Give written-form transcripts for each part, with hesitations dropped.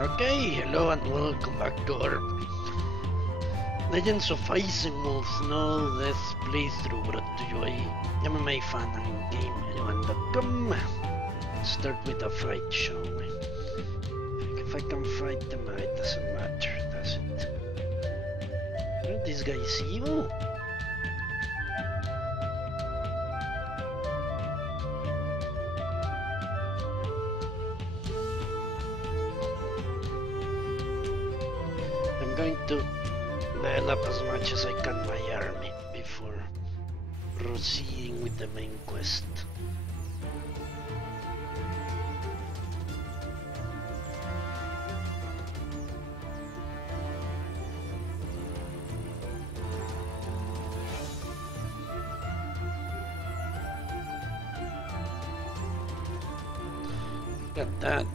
Okay, hello and welcome back to our Legends of Eisenwald No Death playthrough brought to you by MMA fan and GameElement.com. Let's start with a fight, shall we? If I can fight them, it doesn't matter, does it? Aren't these guys evil? I'm going to level up as much as I can my army before proceeding with the main quest. Look at that.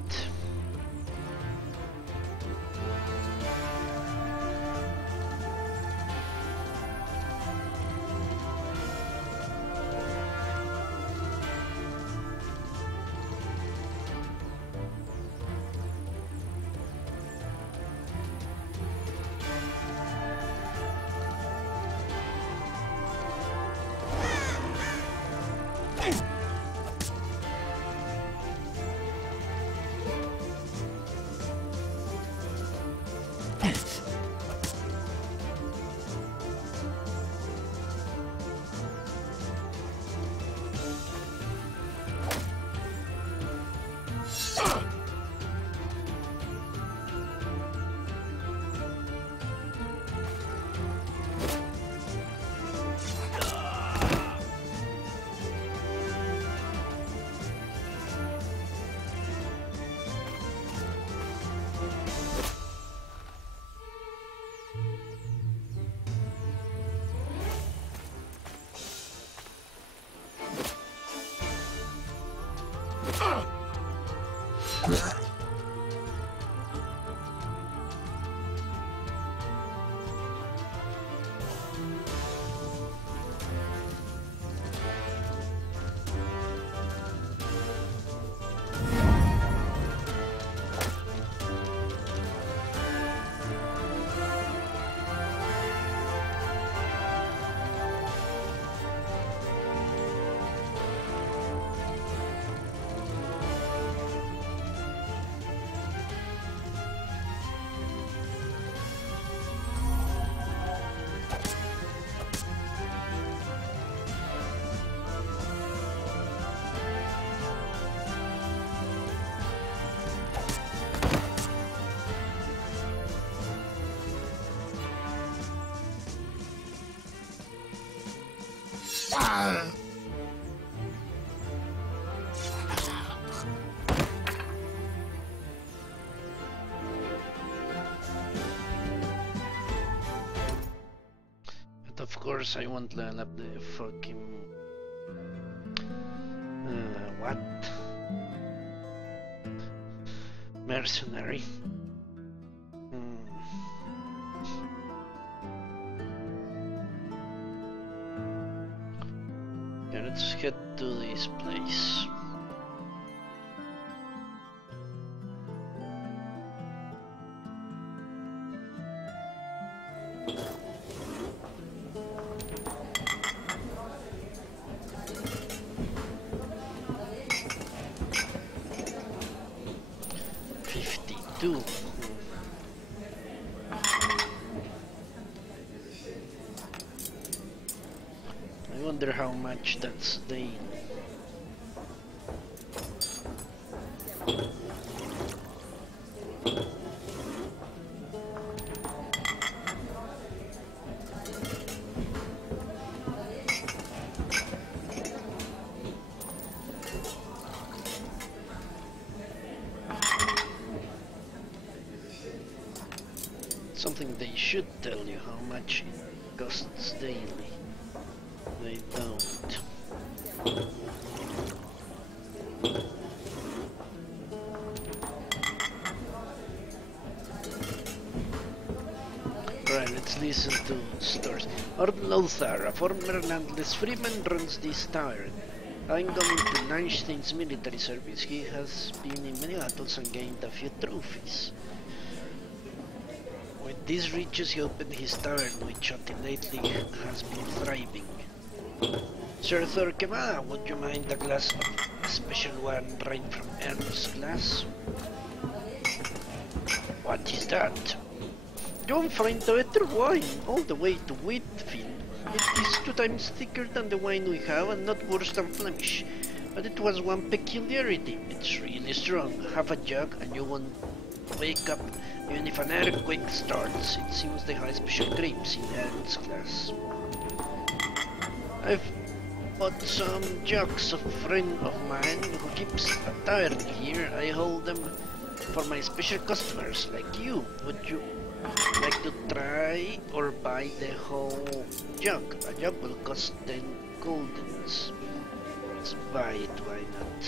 But of course I won't level up the fucking... what? Mercenary. Let's head to this place. I wonder how much that's daily. Something they should tell you how much it costs daily. They don't. Right, let's listen to stories. Ord Lothar, a former landless freeman, runs this tavern. Having gone into Lahnstein's military service, he has been in many battles and gained a few trophies. these riches he opened his tavern, which until lately has been thriving. Sir Thorkema, would you mind a glass of a special one right from Ernst's glass? What is that? Don't find a better wine, all the way to Whitfield. It is 2 times thicker than the wine we have and not worse than Flemish. But it was one peculiarity. It's really strong. Have a jug and you won't wake up even if an earthquake starts. It seems they have special grapes in Ernst's glass. I've bought some jugs of a friend of mine who keeps a tavern here. I hold them for my special customers like you. Would you like to try or buy the whole jug? A jug will cost 10 goldens. Let's buy it, why not?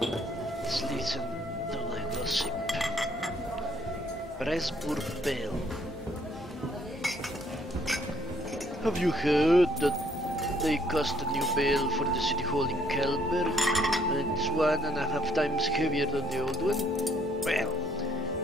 Let's listen to the gossip. Pressburg Bell. Have you heard that they cast a new bell for the city hall in Kelberg? It's 1.5 times heavier than the old one? Well,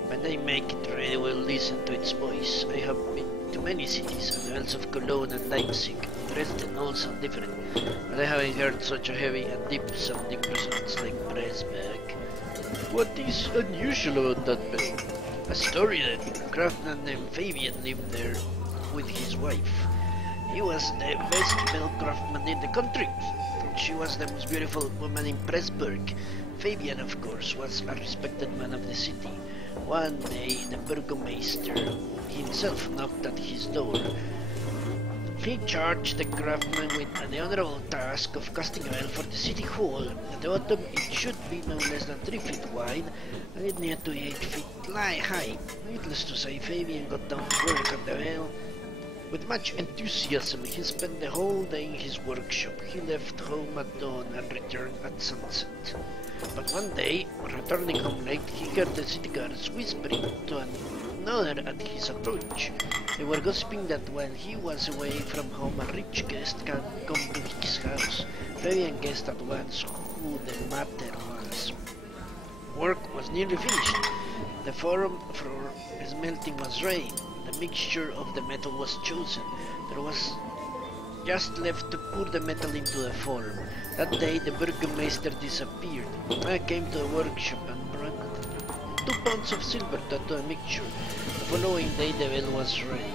when they make it ready, we'll listen to its voice. I have been to many cities, and the bells of Cologne and Leipzig. Dresden all sound different, but I haven't heard such a heavy and deep sounding resonance like Pressburg. What is unusual about that bell? A story that a craftsman named Flavius lived there with his wife. He was the best bell craftsman in the country. She was the most beautiful woman in Pressburg. Fabian, of course, was a respected man of the city. One day, the burgomaster himself knocked at his door. He charged the craftsman with the honorable task of casting a bell for the city hall. At the bottom, it should be no less than 3 feet wide, and it needed to be 8 feet high. Needless to say, Fabian got down to work on the bell. With much enthusiasm, he spent the whole day in his workshop. He left home at dawn and returned at sunset. But one day, returning home late, he heard the city guards whispering to another at his approach. They were gossiping that while he was away from home, a rich guest had come to his house. Fabian guessed at once who the matter was. Work was nearly finished. The forum for smelting was ready. The mixture of the metal was chosen. There was just left to pour the metal into the form. That day the burgomaster disappeared. I came to the workshop and brought 2 pounds of silver to the mixture. The following day the bell was ready.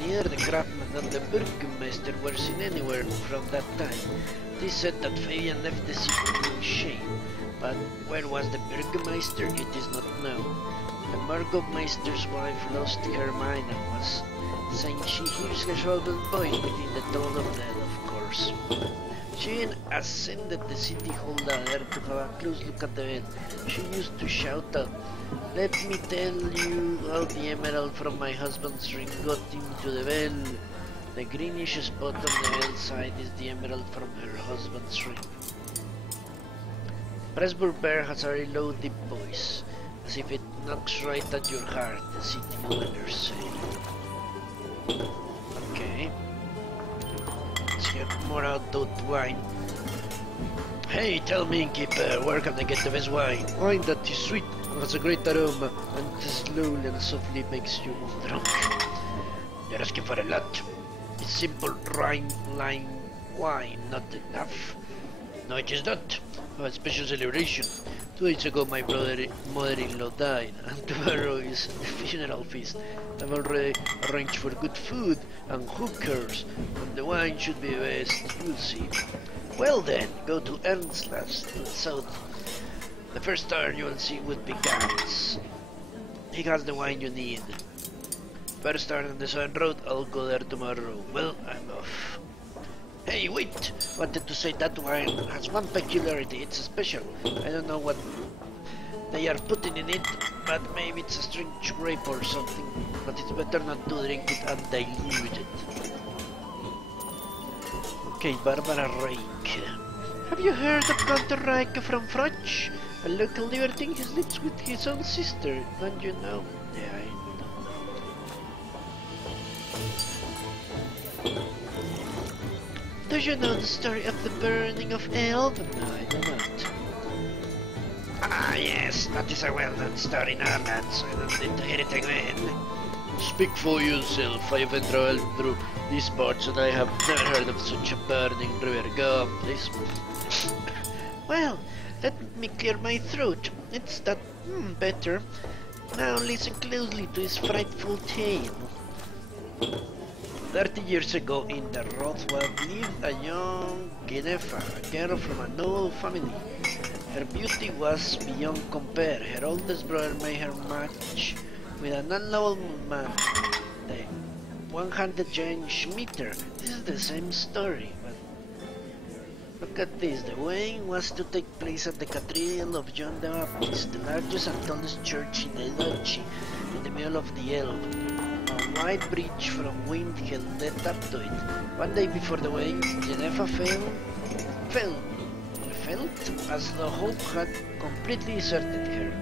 Neither the craftsman nor the burgomaster were seen anywhere from that time. They said that Fabian left the city in shame. But where was the burgomaster? It is not known. The burgomaster's wife lost her mind and was saying she hears her troubled voice within the tone of death, of course. She ascended the city hall ladder to have a close look at the bell. She used to shout out, "Let me tell you how the emerald from my husband's ring got into the bell." The greenish spot on the bell side is the emerald from her husband's ring. Pressburg Bear has a very low, deep voice, as if it knocks right at your heart, the city dwellers say. Okay. Let's get more outdoor wine. Hey, tell me, innkeeper, where can I get the best wine? Wine that is sweet, has a great aroma, and slowly and softly makes you drunk. You're asking for a lot. It's simple lime wine, not enough. No, it is not. A special celebration. 2 days ago my mother-in-law died, and tomorrow is the funeral feast. I've already arranged for good food and hookers, and the wine should be best, you'll see. Well then, go to Ernst's to the south. The first tavern you will see would be Gans. He has the wine you need. First tavern on the southern road, I'll go there tomorrow. Well, I'm off. Hey, wait! Wanted to say that wine has one peculiarity. It's a special. I don't know what they are putting in it, but maybe it's a strange grape or something. But it's better not to drink it undiluted. Okay, Barbara Reich. Have you heard of Gunter Reich from French? A local libertine who lives with his own sister, don't you know? Yeah, I don't know. Do you know the story of the burning of Elb? No, I do not. Ah, yes, that is a well-known story in our land, so I don't need to hear it again. Speak for yourself. I haven't traveled through these parts and I have never heard of such a burning river. Go on, please. Well, let me clear my throat. It's that better. Now listen closely to this frightful tale. 30 years ago in the Rothwald lived a young Genefa, a girl from a noble family. Her beauty was beyond compare. Her oldest brother made her match with an unnoble man, the one-handed giant Schmitter. This is the same story, but look at this. The wedding was to take place at the Cathedral of John the Baptist, the largest and tallest church in the duchy, in the middle of the Elbe. A wide bridge from Windhill led up to it. One day before the wedding, Genefa felt as though hope had completely deserted her.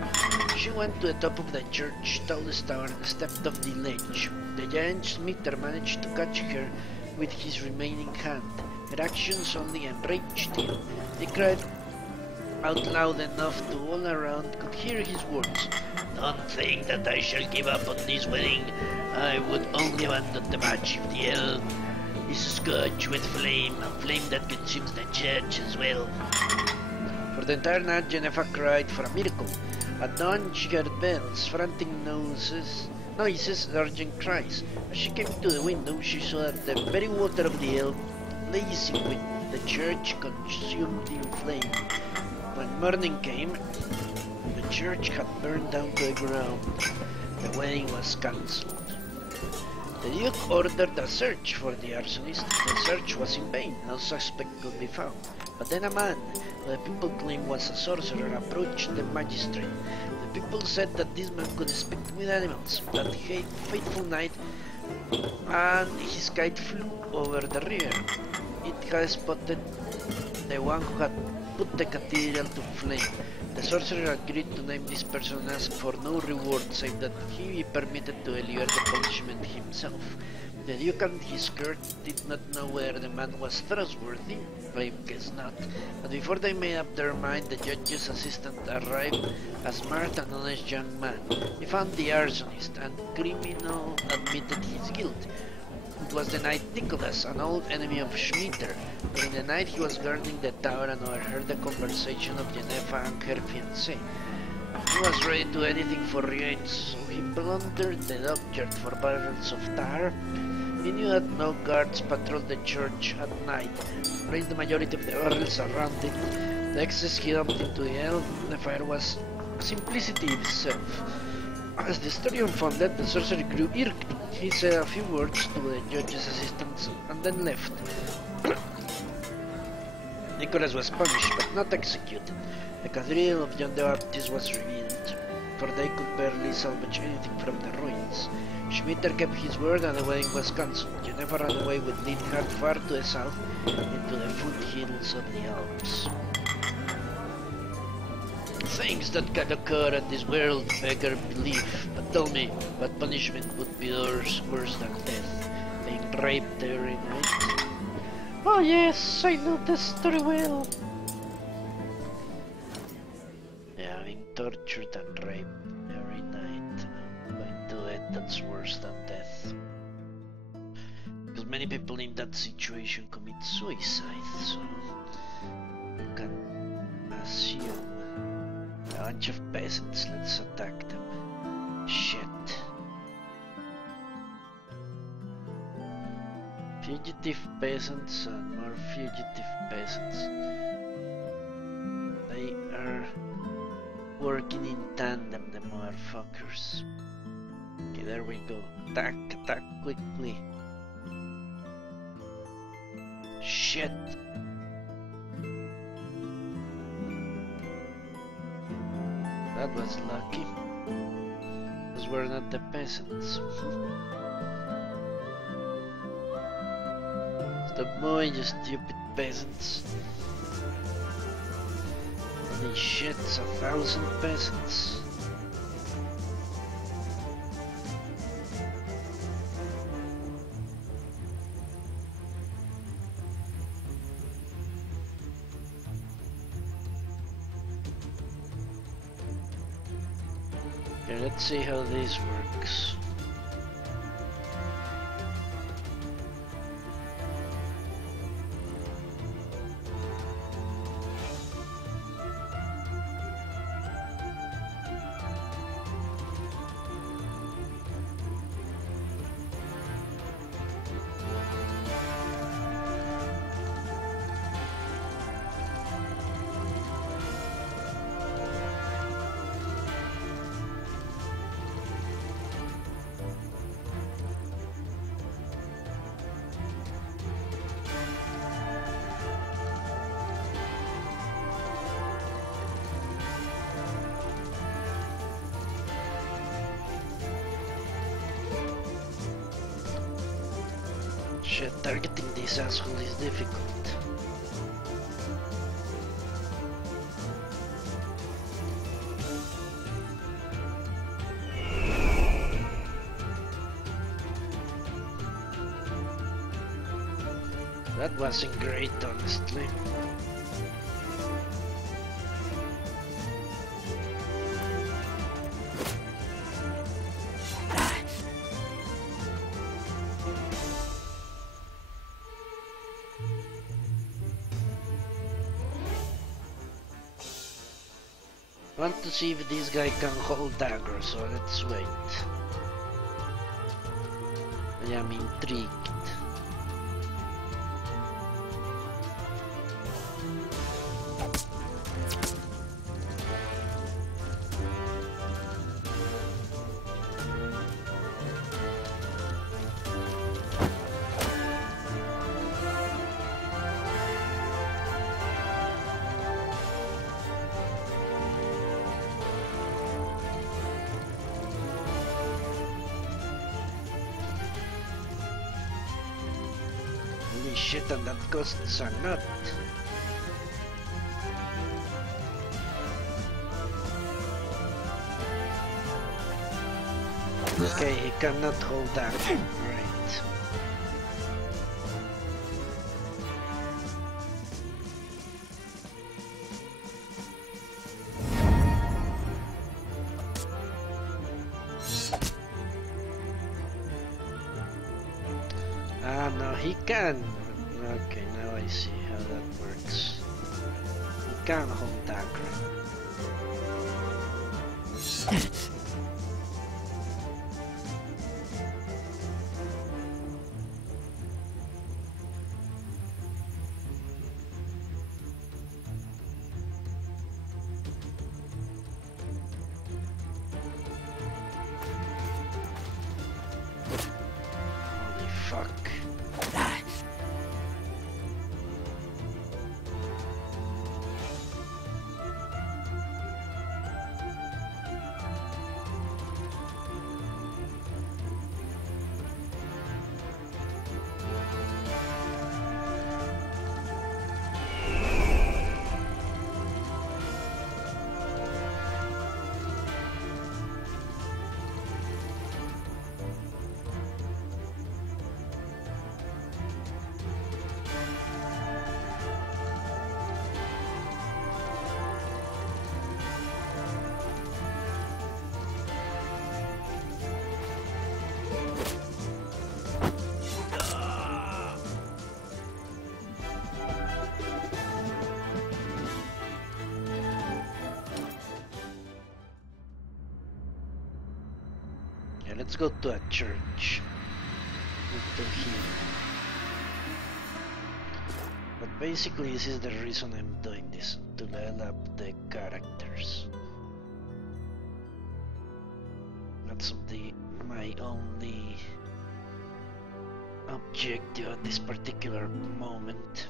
She went to the top of the church's tallest tower and stepped off the ledge. The giant Schmitter managed to catch her with his remaining hand. Her actions only enraged him. He cried out loud enough to all around could hear his words. Don't think that I shall give up on this wedding. I would only abandon the match if the elf is scourged with flame, a flame that consumes the church as well. For the entire night, Genefa cried for a miracle. At dawn, she heard bells, frantic noises, urgent cries. As she came to the window, she saw that the very water of the Elbe, blazing with the church, consumed in flame. When morning came, the church had burned down to the ground. The wedding was cancelled. The Duke ordered a search for the arsonist. The search was in vain. No suspect could be found. But then a man, who the people claimed was a sorcerer, approached the magistrate. The people said that this man could speak with animals. That fateful night, and his kite flew over the river. It had spotted the one who had put the cathedral to flame. The sorcerer agreed to name this person and asked for no reward save that he be permitted to deliver the punishment himself. The Duke and his court did not know whether the man was trustworthy. I guess not. But before they made up their mind, the judge's assistant arrived, a smart and honest young man. He found the arsonist, and criminal admitted his guilt. It was the knight Nicholas, an old enemy of Schmitter. During the night he was guarding the tower and overheard the conversation of Genefa and her fiancé. He was ready to do anything for revenge, so he plundered the dockyard for barrels of tar. He knew that no guards patrolled the church at night, raised the majority of the barrels around it. The excess he dumped into the Elbe. The fire was simplicity itself. As the story unfolded, the sorcerer grew irked. He said a few words to the judge's assistants and then left. Nicholas was punished but not executed. The Cathedral of John the Baptist was rebuilt, for they could barely salvage anything from the ruins. Schmitter kept his word and the wedding was cancelled. Genefa ran away with Linhard far to the south, into the foothills of the Alps. Things that can occur in this world beggar belief, but tell me, what punishment would be worse than death? Being raped every night? Oh yes, I know the story well. Yeah, being tortured and raped every night. Going to it, that's worse than death. Because many people in that situation commit suicide, so you can assume. A bunch of peasants, let's attack them. Shit. Fugitive peasants and more fugitive peasants. They are working in tandem, the motherfuckers. Okay, there we go. Attack quickly. Shit. That was lucky, because we're not the peasants. Stop moving, you stupid peasants. Holy shit, it's 1,000 peasants. Okay, let's see how this works. Shit, targeting this asshole is difficult. That wasn't great, honestly. I want to see if this guy can hold dagger, so let's wait. I am intrigued. Holy shit, and that costs a lot. Okay, he cannot hold that. Right. Ah, no, he can. Okay, now I see how that works. He can hold dagger. Holy fuck. Yeah, let's go to a church. Go to here. But basically this is the reason I'm doing this, to level up the characters. That's my only objective at this particular moment.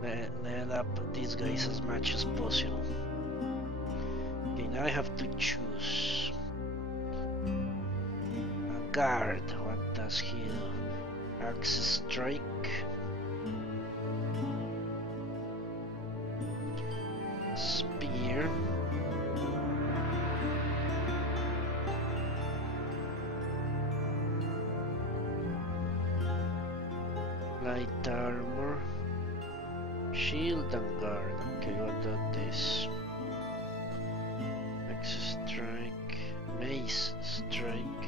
Level up these guys as much as possible. Okay, now I have to choose a guard. What does he do? Axe strike. Spear. Light armor. Shield and guard. Okay, what about this? Ice Strike.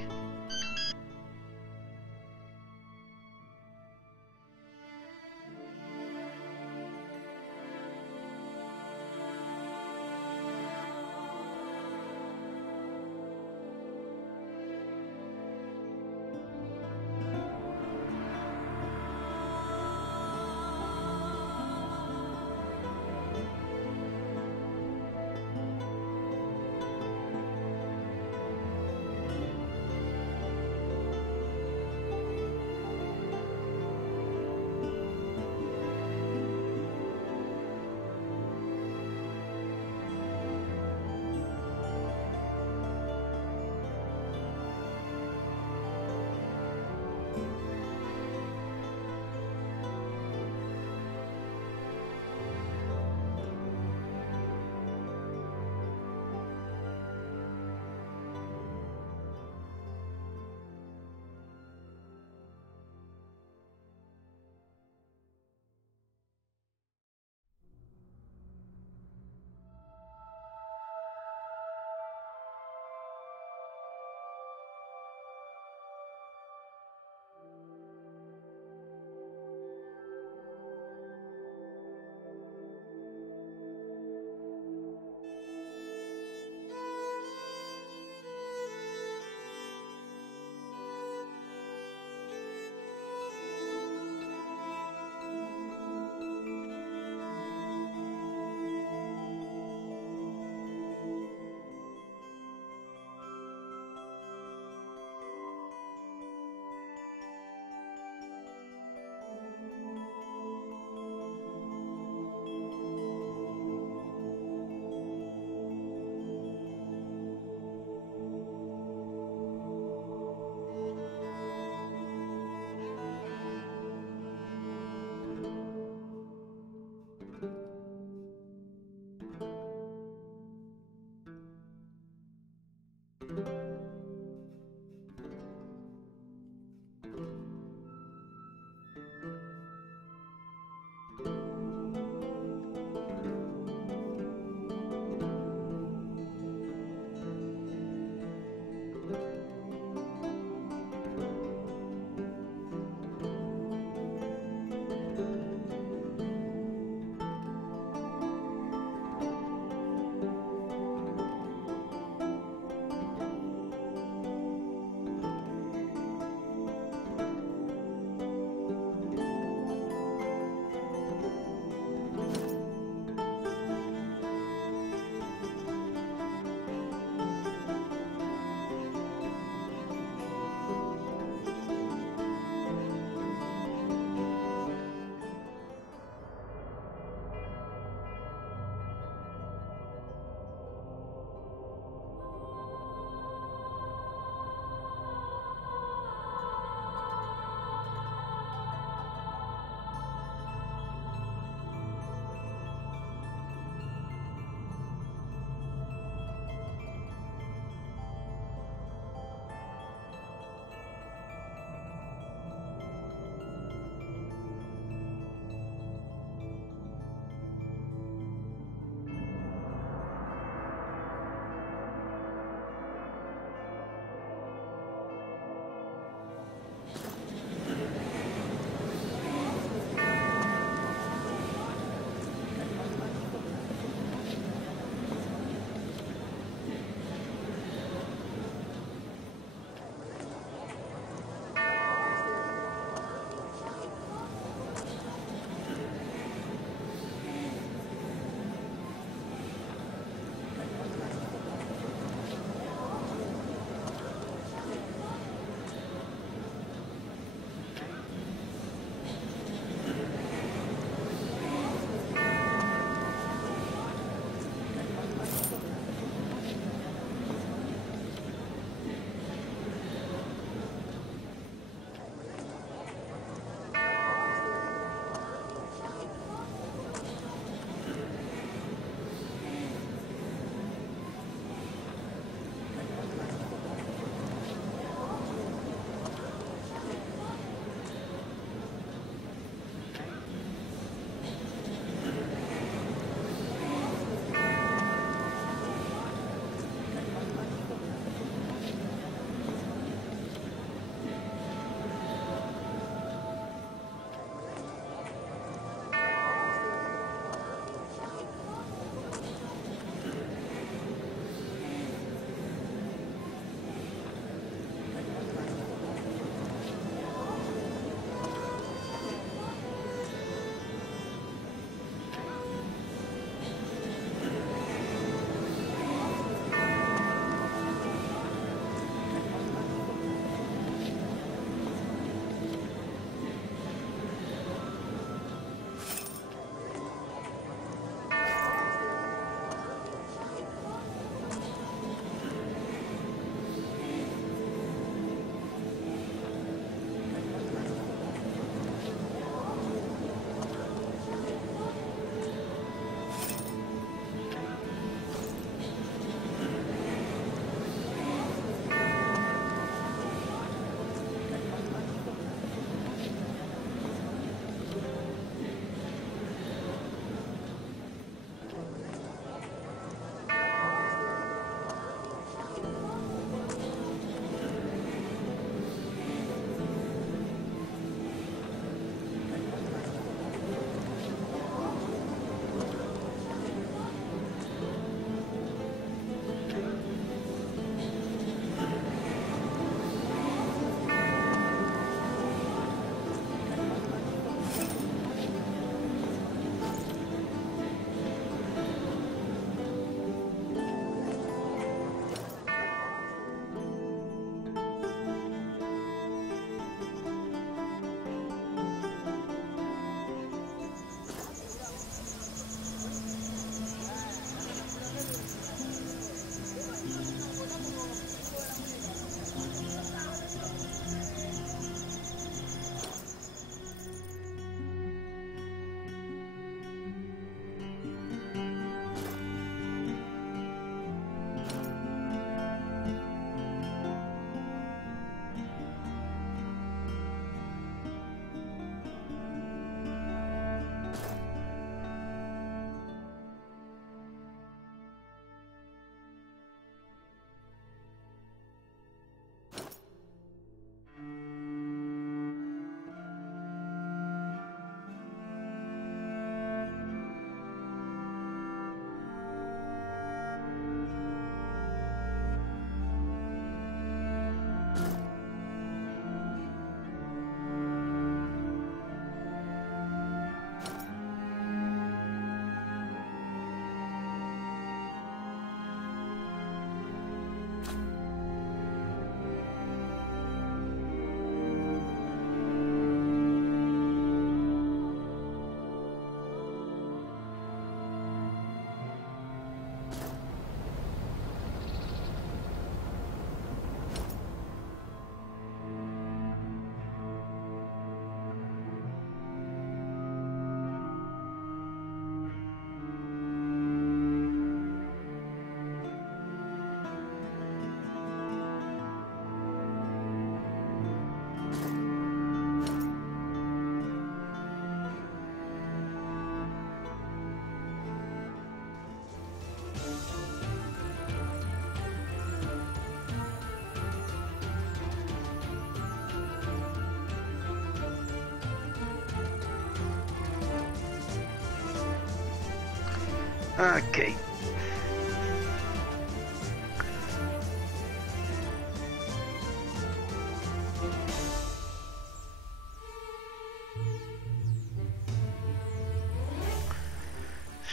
Okay.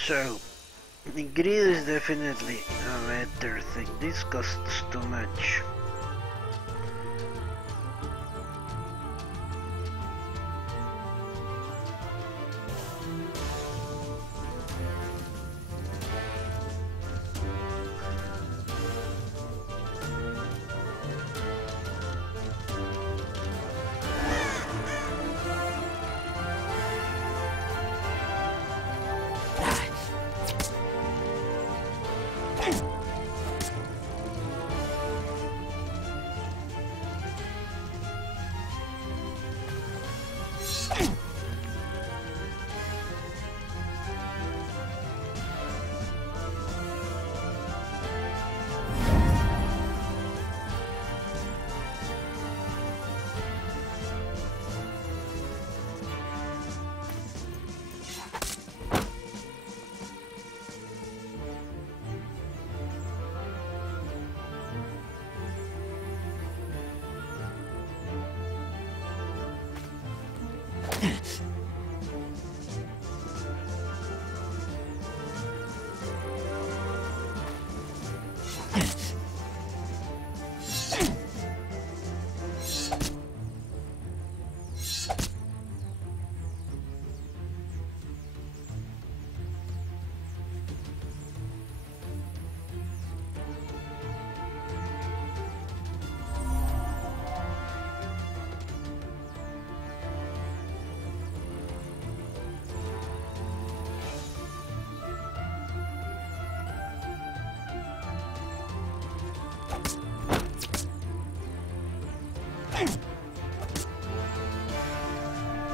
So, the grid is definitely a better thing. This costs too much.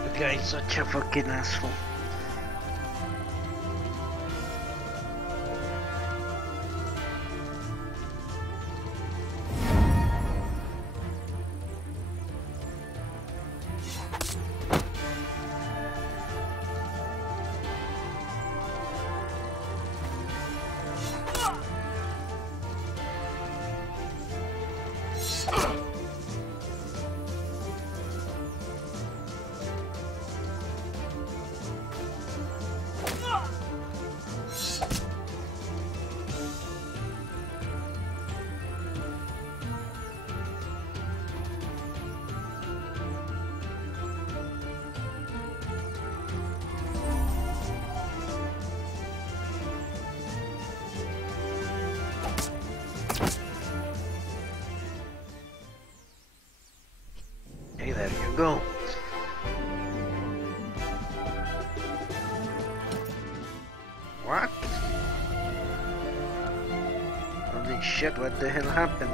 That guy is such a fucking asshole. Hey, there you go. What? Holy shit, what the hell happened?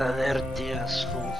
a dirty asshole.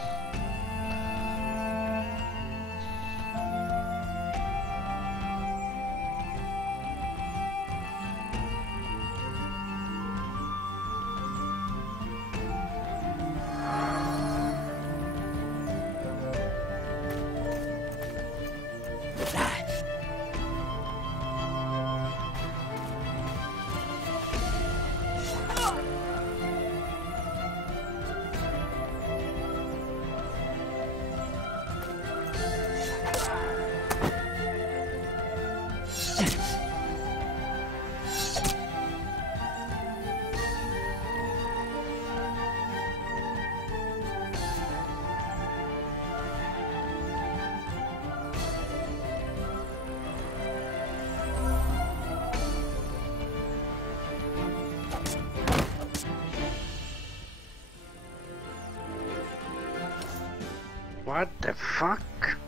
What the fuck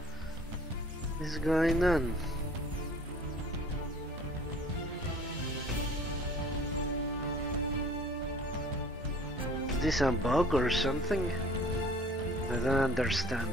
is going on? Is this a bug or something? I don't understand.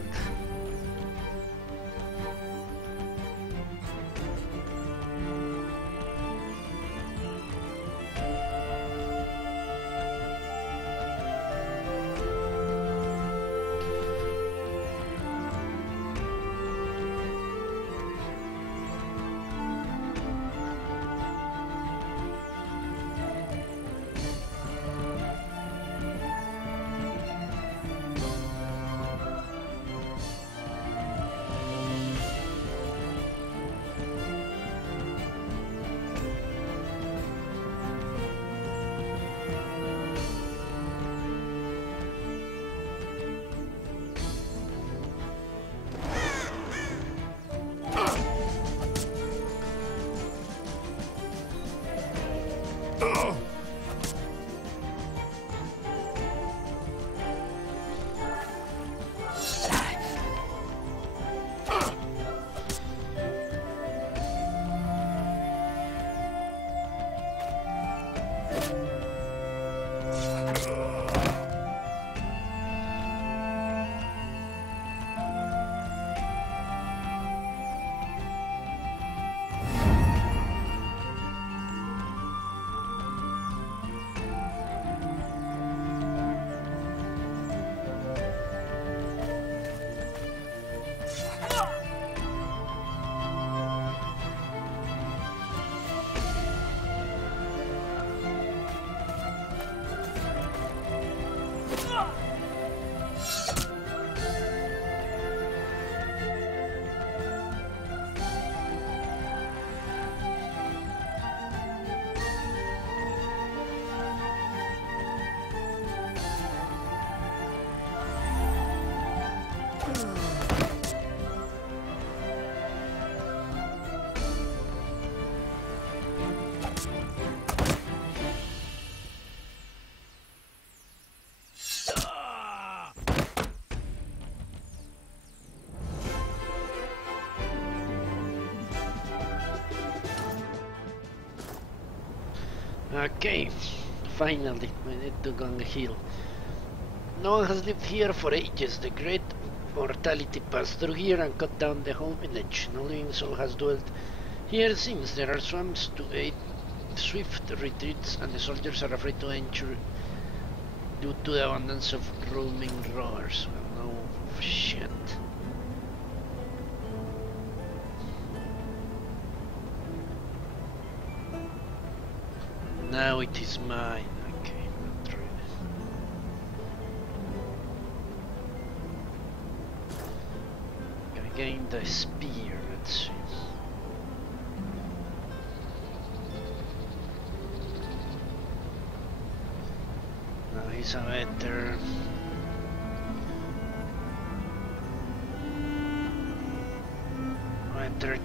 Okay, finally, we need to go and heal. No one has lived here for ages. The great mortality passed through here and cut down the whole village. No living soul has dwelt here since. There are swamps to aid swift retreats, and the soldiers are afraid to venture due to the abundance of roaming robbers. No shit. Now it is mine. Okay, not really. Gonna gain the spear, let's see. Now he's a better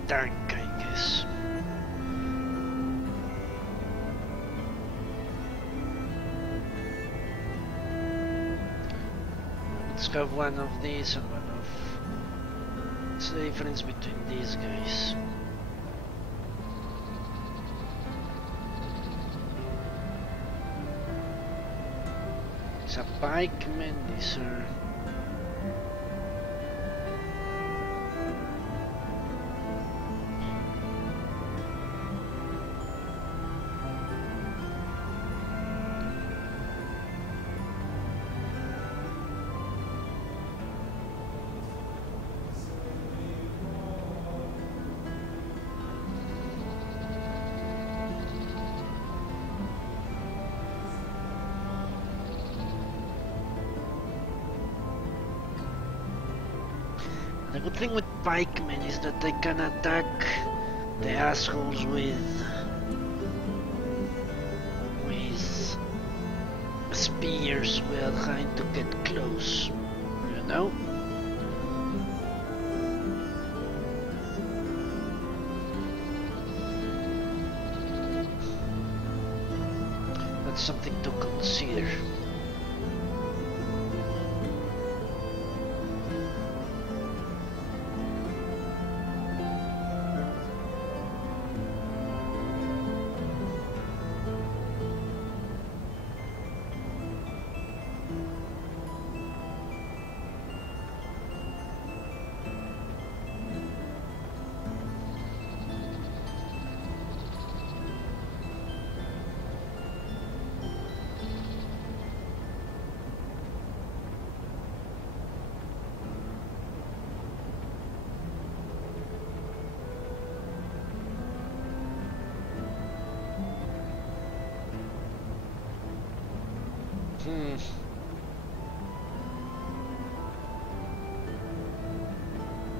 tank, I guess. Let's have one of these and one of... What's the difference between these guys? There's a pikeman, these are... The good thing with pikemen is that they can attack the assholes with spears without having to get close, you know? That's something to consider.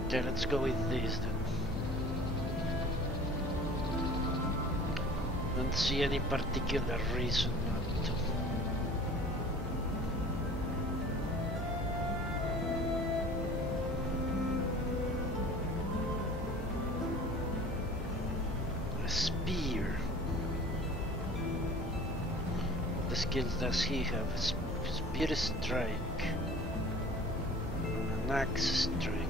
Okay, let's go with this then. Don't see any particular reason not to. A spear. What skills does he have? Spear strike. An axe strike.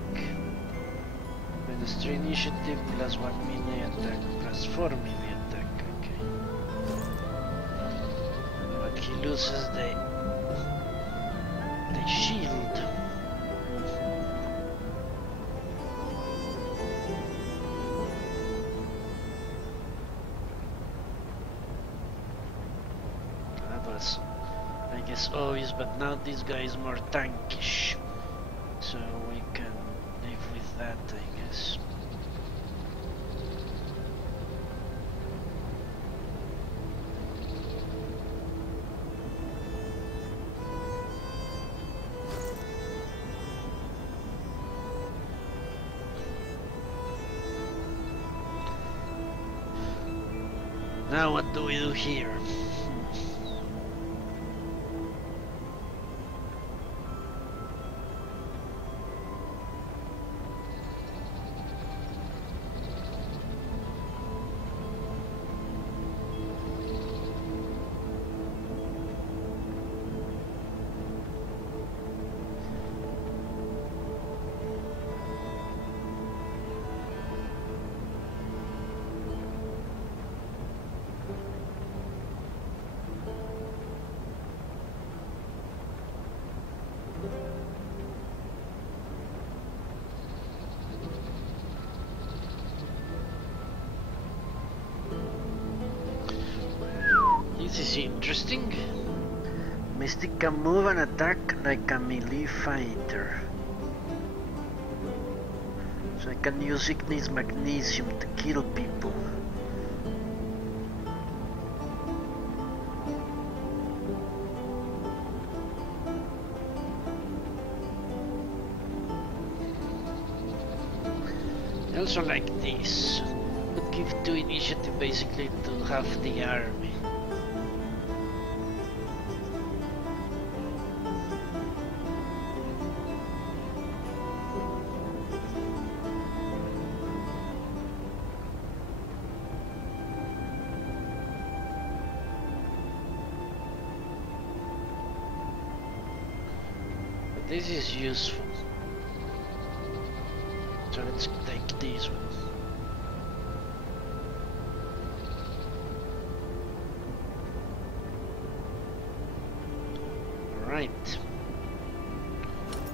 Ministry initiative plus 1 melee attack plus 4 melee attack, okay. But he loses the shield. That was, I guess, obvious, but now this guy is more tankish. So we can live with that, I guess. Now what do we do here? This is interesting. Mystic can move and attack like a melee fighter. So I can use ignis magnesium to kill people. I also like this. Would give 2 initiative basically to half the army. This is useful. So let's take this one. Right.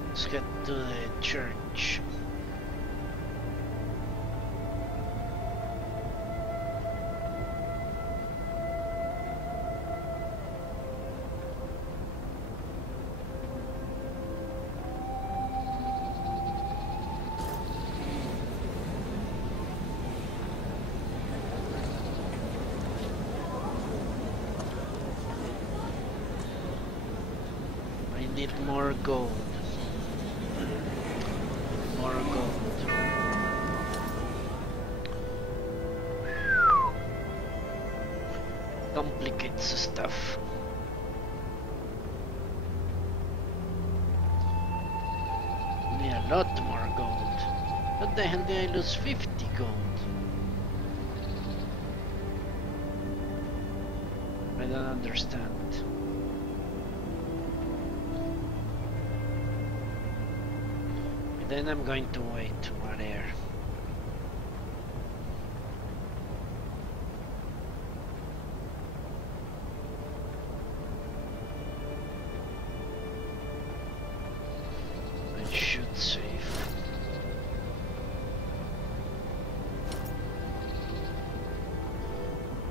Let's head to the church. Need more gold. More gold. Complicates stuff. Need a lot more gold. What the hell did I lose 50 gold? I don't understand. Then I'm going to wait one air. I should save.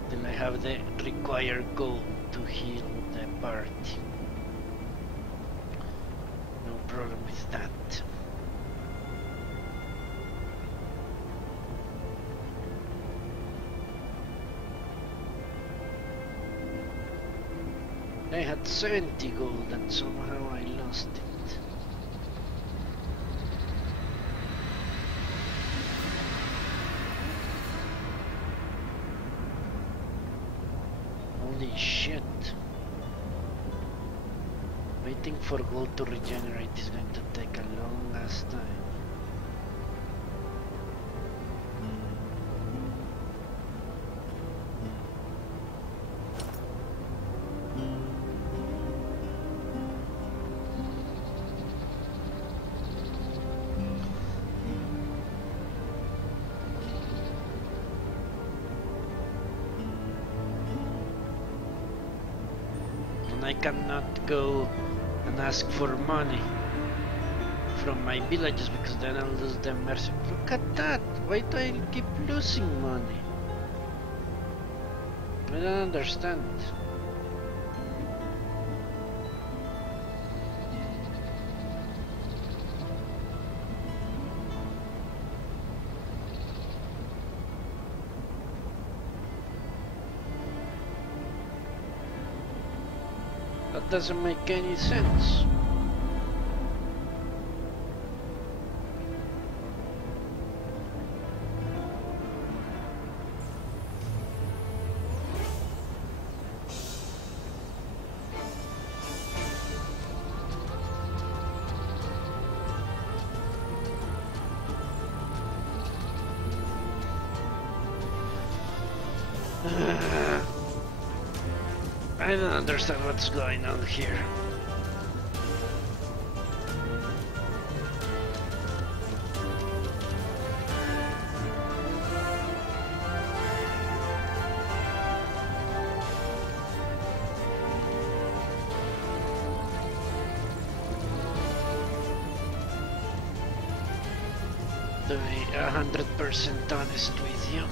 Then I have the required gold to heal the party. No problem with that. I had 70 gold and somehow I lost it. Holy shit. Waiting for gold to regenerate is going to take a long ass time. I cannot go and ask for money from my villages because then I'll lose the mercy. Look at that! Why do I keep losing money? I don't understand. That doesn't make any sense. I don't understand what's going on here. To be 100% honest with you.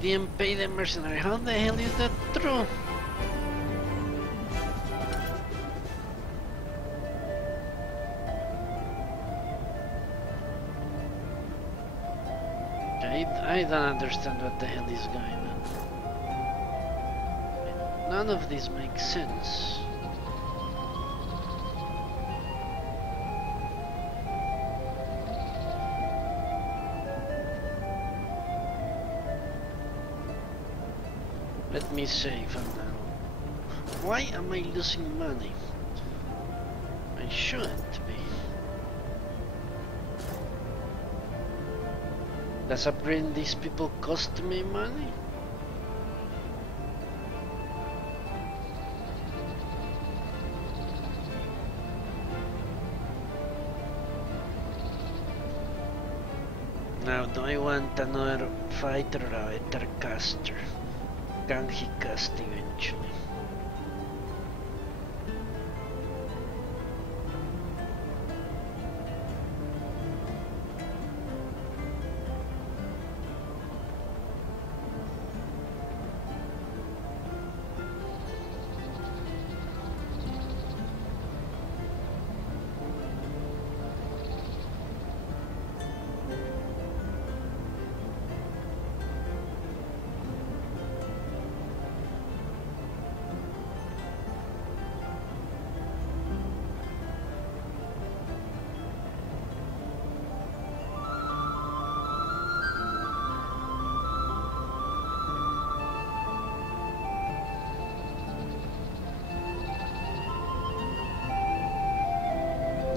didn't pay the mercenary. How the hell is that true? I don't understand what the hell is going on. None of this makes sense. Let me save for now. Why am I losing money? I shouldn't be. Does upgrading these people cost me money? Now, do I want another fighter or a better caster? Can he cast eventually?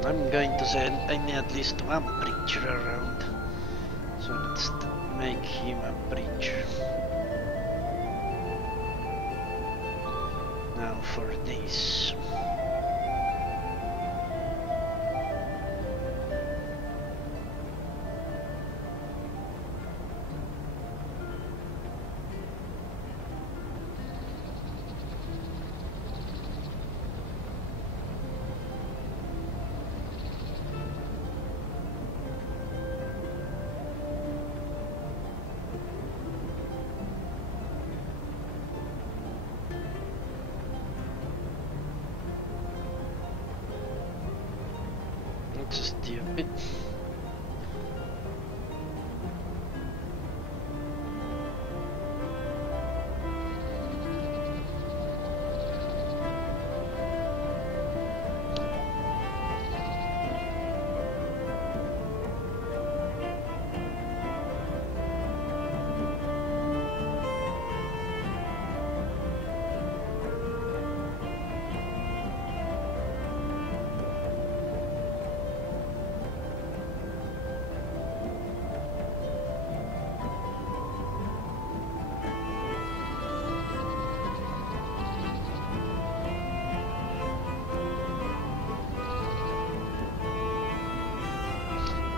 I'm going to say I need at least one preacher around, so let's make him a preacher. Now for this. Stupid.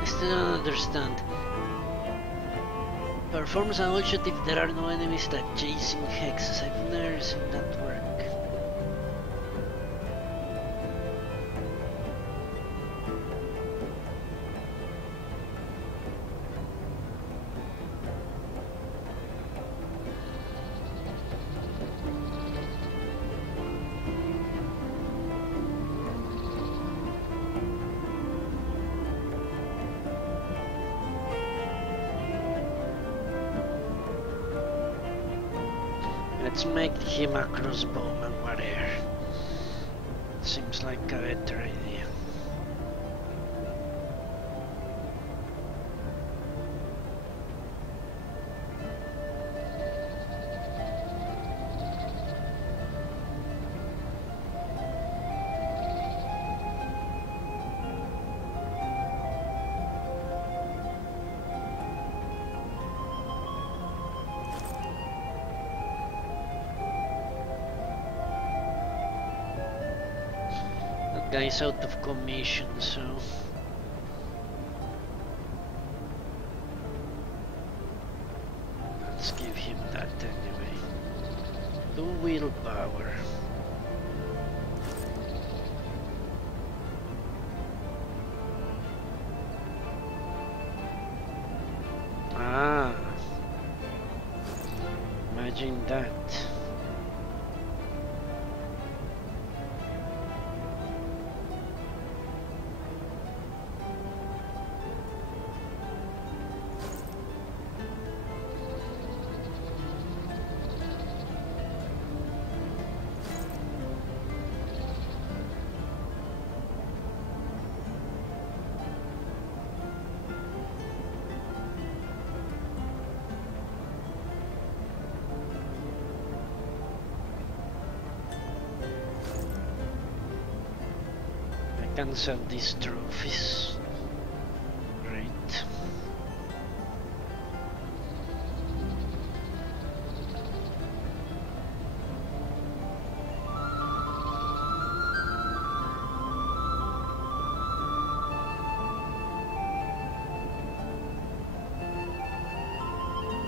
I don't understand. Performs an all shot if there are no enemies that chasing hexes. I've never seen that work. Let's make him a crossbowman warrior. Seems like a better idea. Guy's out of commission, so let's give him that anyway. 2 willpower. Ah, Can sell these trophies. Right.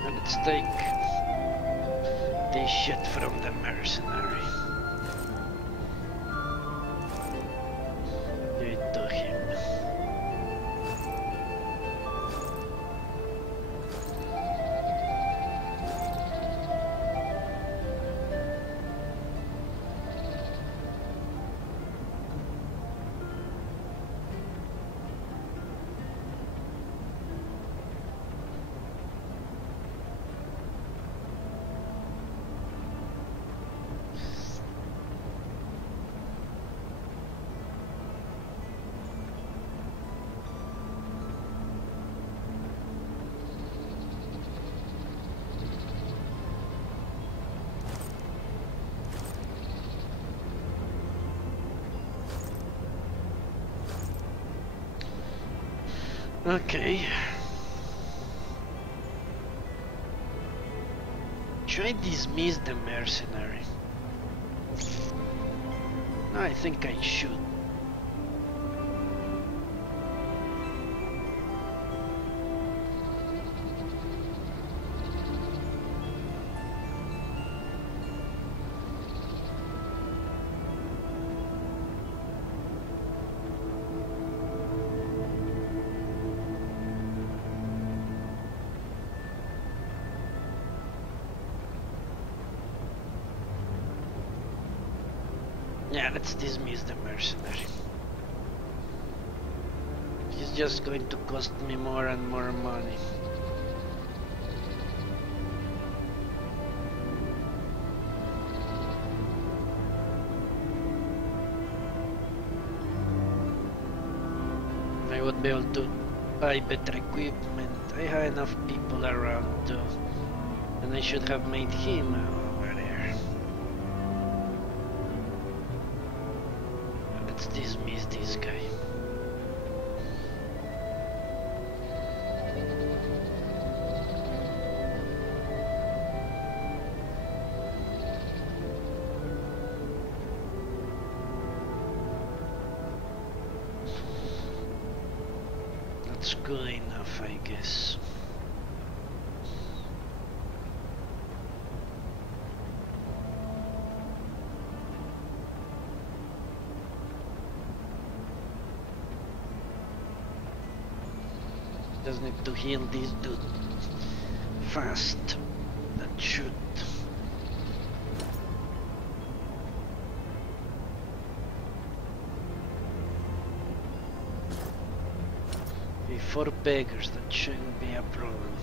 Let's take this shit from the mercenary. Give it to him. Okay. Should I dismiss the mercenary? No, I think I should. Yeah, let's dismiss the mercenary. He's just going to cost me more and more money. I would be able to buy better equipment. I have enough people around too. And I should have made him over there. Let's dismiss this guy. That's good enough, I guess. Just need to heal this dude fast. That should. Be 4 beggars, that shouldn't be a problem.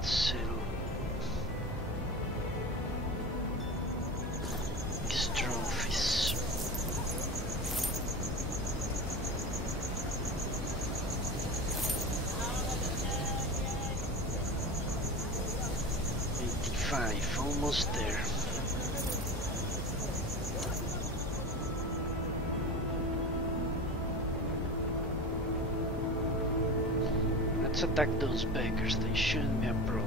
Settle these trophies. Almost there. Let's attack those beggars, they shouldn't be a problem.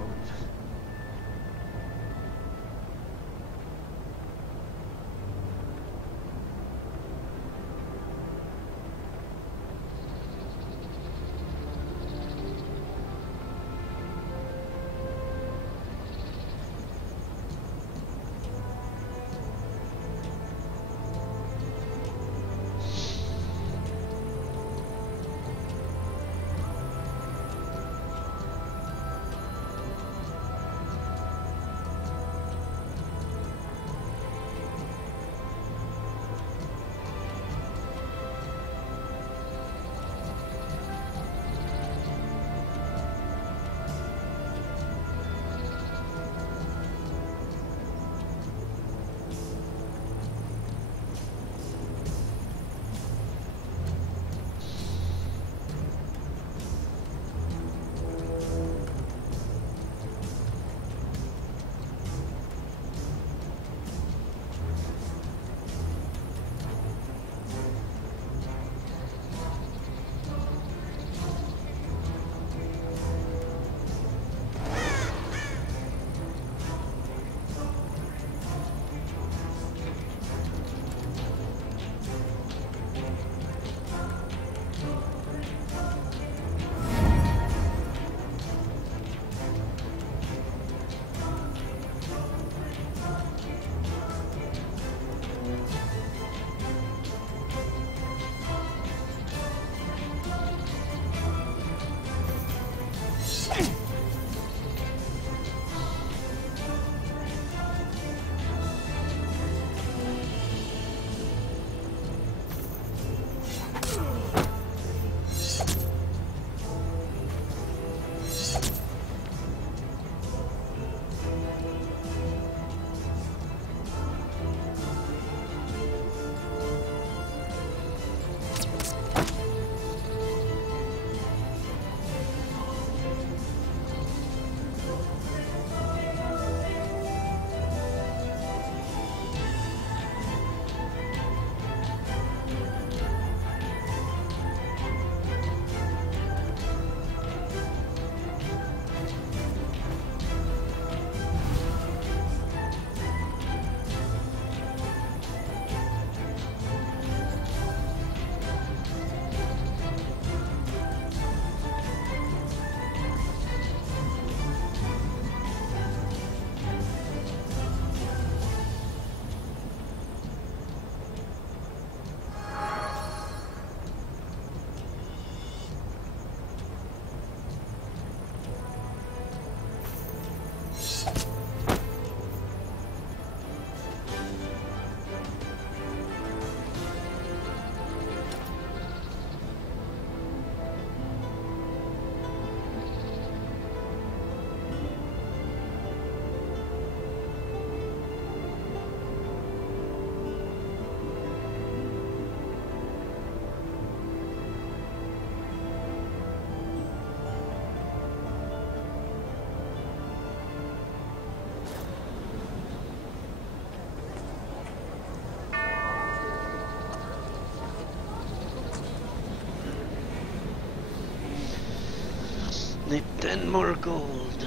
Need 10 more gold. Do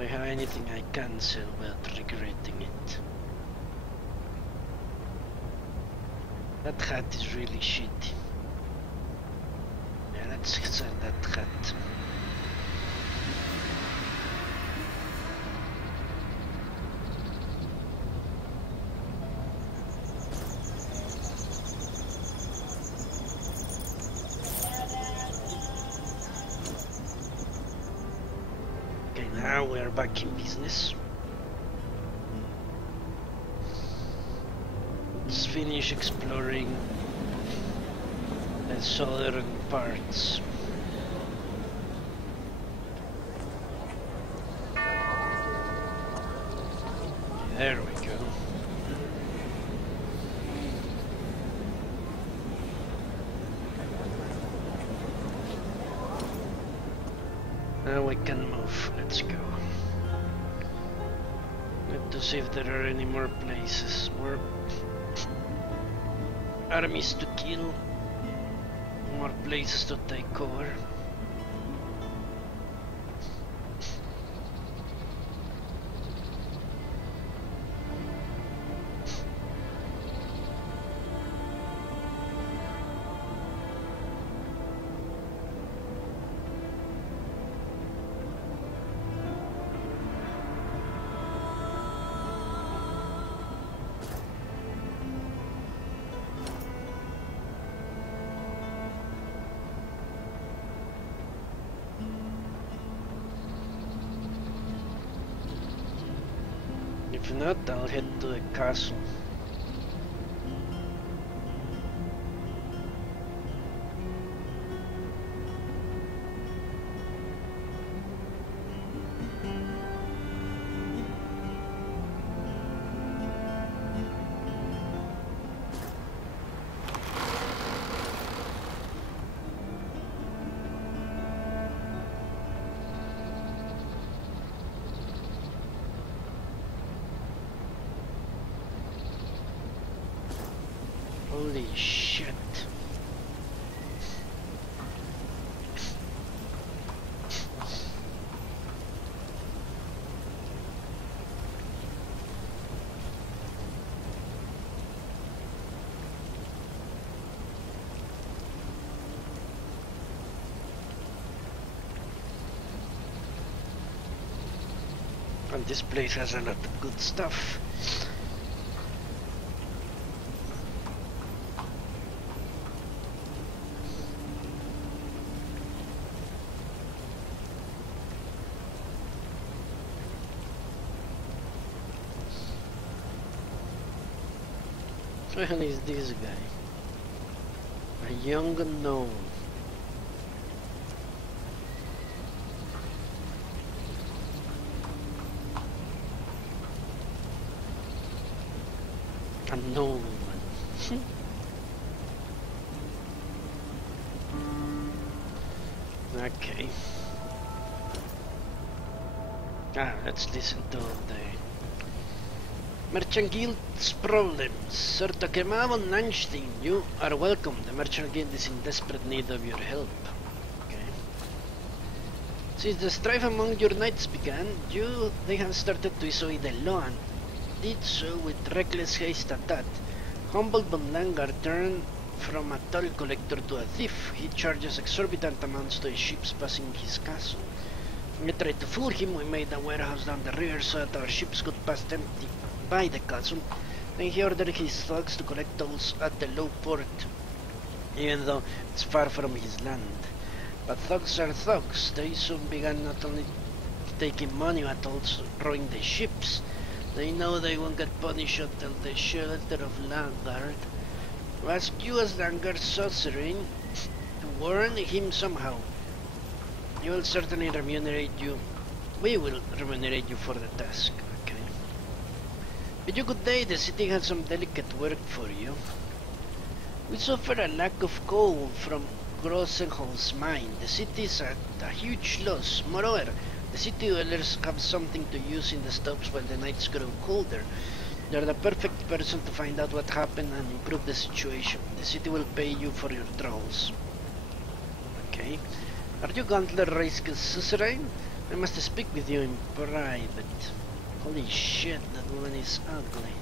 I have anything I can sell without regretting it? That hat is really shitty. Yeah, let's sell that hat. Okay, now we are back in business. Let's finish exploring the southern parts. There we go. Now we can move. Let's go. Need to see if there are any more places, more armies to kill, more places to take over. If not, I'll head to the castle. Holy shit. And this place has a lot of good stuff. Who the hell is this guy? A young gnome. A gnome. Okay. Let's listen to the Merchant Guild's problems. Sir Takema von Lahnstein, you are welcome. The Merchant Guild is in desperate need of your help. Okay. Since the strife among your knights began, they have started to issue the law and did so with reckless haste at that. Humbled von Langar turned from a toll collector to a thief. He charges exorbitant amounts to his ships passing his castle. We tried to fool him. We made a warehouse down the river so that our ships could pass empty by the castle. Then he ordered his thugs to collect tolls at the low port, even though it's far from his land. But thugs are thugs. They soon began not only taking money but also rowing the ships. They know they won't get punished until the shelter of Langar. To ask you as Langar's suzerain to warn him somehow. He will certainly remunerate you. We will remunerate you for the task. Bid you good day. The city has some delicate work for you. We suffer a lack of coal from Grossenhol's mine. The city is at a huge loss. Moreover, the city dwellers have something to use in the stoves while the nights grow colder. You're the perfect person to find out what happened and improve the situation. The city will pay you for your troubles. Okay. Are you Gauntlet Race's suzerain? I must speak with you in private. Holy shit, that woman is ugly.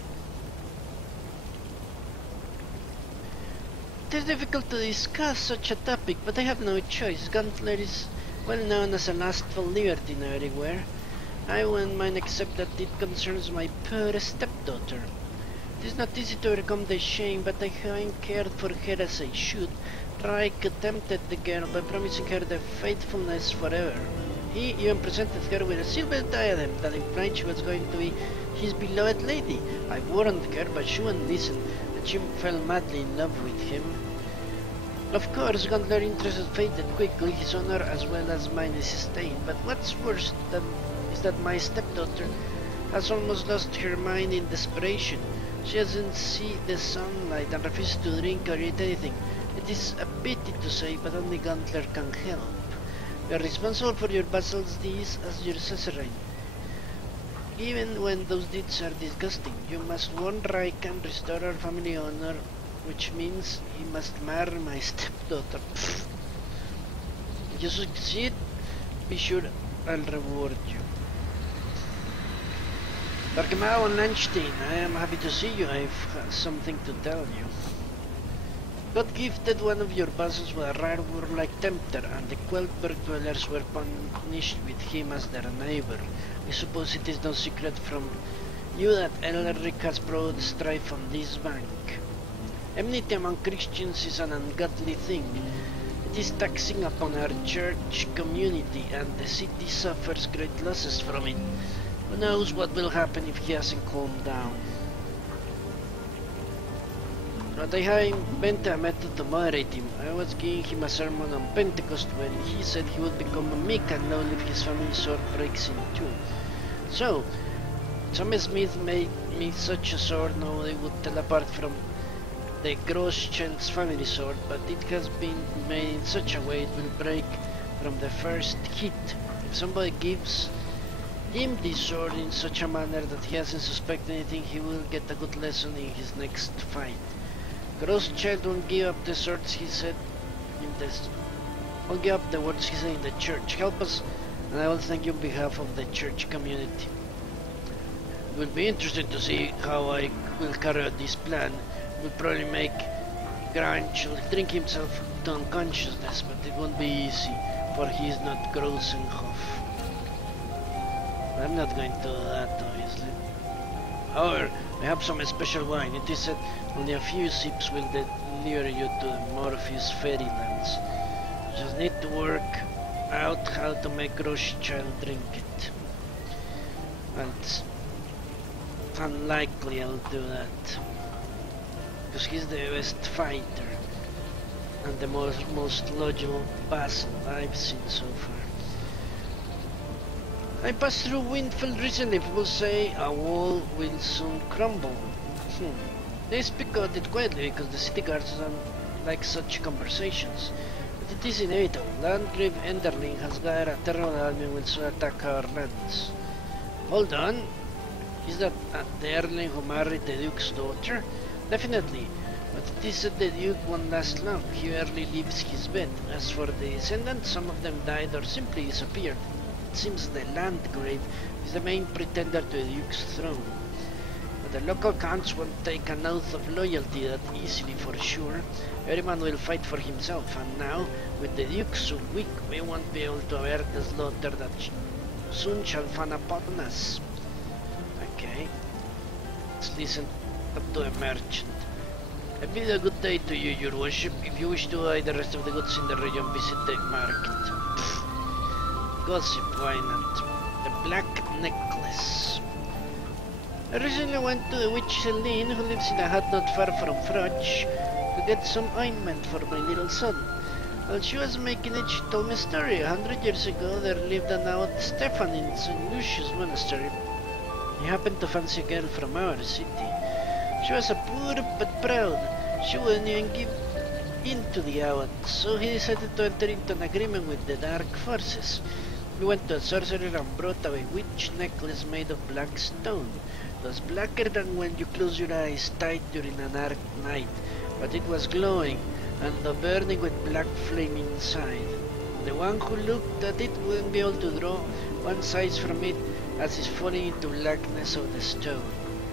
It is difficult to discuss such a topic, but I have no choice. Gauntlet is well known as a lustful libertine everywhere. I won't mind except that it concerns my poor stepdaughter. It is not easy to overcome the shame, but I haven't cared for her as I should. Reich tempted the girl by promising her the faithfulness forever. He even presented her with a silver diadem that implied she was going to be his beloved lady. I warned her, but she wouldn't listen, and she fell madly in love with him. Of course, Gauntlet's interest faded quickly, his honor as well as mine is sustained, but what's worse is that my stepdaughter has almost lost her mind in desperation. She doesn't see the sunlight and refuses to drink or eat anything. It is a pity to say, but only Gauntlet can help. You are responsible for your vassals' deeds as your suzerain. Even when those deeds are disgusting, you must warn Reich and restore our family honor, which means he must marry my stepdaughter. If you succeed, be sure I'll reward you. Barkemau and Lahnstein, I am happy to see you. I've something to tell you. God gifted one of your vassals with a rare warlike tempter, and the Queltberg dwellers were punished with him as their neighbor. I suppose it is no secret from you that Elric has brought strife on this bank. Enmity among Christians is an ungodly thing. It is taxing upon our church community, and the city suffers great losses from it. Who knows what will happen if he hasn't calmed down. But I have invented a method to moderate him. I was giving him a sermon on Pentecost when he said he would become a meek and lowly if his family sword breaks in two. So, some smith made me such a sword now they would tell apart from the Groschild's family sword, but it has been made in such a way it will break from the first hit. If somebody gives him this sword in such a manner that he doesn't suspect anything, he will get a good lesson in his next fight. Groscheld won't give up the swords he said in this. Won't give up the words he said in the church. Help us, and I will thank you on behalf of the church community. It will be interesting to see how I will carry out this plan. It will probably make Granchel drink himself to unconsciousness, but it won't be easy, for he is not Grossenhof. I'm not going to do that, obviously. However, I have some special wine. It is said only a few sips will deliver you to the Morpheus fairylands. You just need to work out how to make Groschchild drink it. And it's unlikely I'll do that, because he's the best fighter and the most logical vassal I've seen so far. I passed through Windfield recently. People say a wall will soon crumble. They speak about it quietly because the city guards don't like such conversations. But it is inevitable. Landgrave Enderling has gathered a terrible army and will soon attack our lands. Hold on. Is that the Erling who married the Duke's daughter? Definitely. But it is said the Duke won't last long. He rarely leaves his bed. As for the descendants, some of them died or simply disappeared. It seems the Landgrave is the main pretender to the Duke's throne. But the local counts won't take an oath of loyalty that easily for sure. Everyone will fight for himself, and now, with the Duke so weak, we won't be able to avert the slaughter that soon shall fall upon us. Okay, let's listen up to a merchant. I bid a good day to you, your worship. If you wish to buy the rest of the goods in the region, visit the market. Gossip, why not? The black necklace. I recently went to the witch Celine, who lives in a hut not far from Froch, to get some ointment for my little son. While she was making it, she told me a story. 100 years ago, there lived an old Stefan in St. Lucius Monastery. He happened to fancy a girl from our city. She was a poor but proud. She wouldn't even give in to the abbot, so he decided to enter into an agreement with the dark forces. We went to a sorcerer and brought a witch necklace made of black stone. It was blacker than when you close your eyes tight during a dark night, but it was glowing and burning with black flame inside. The one who looked at it wouldn't be able to draw one size from it as it's falling into blackness of the stone.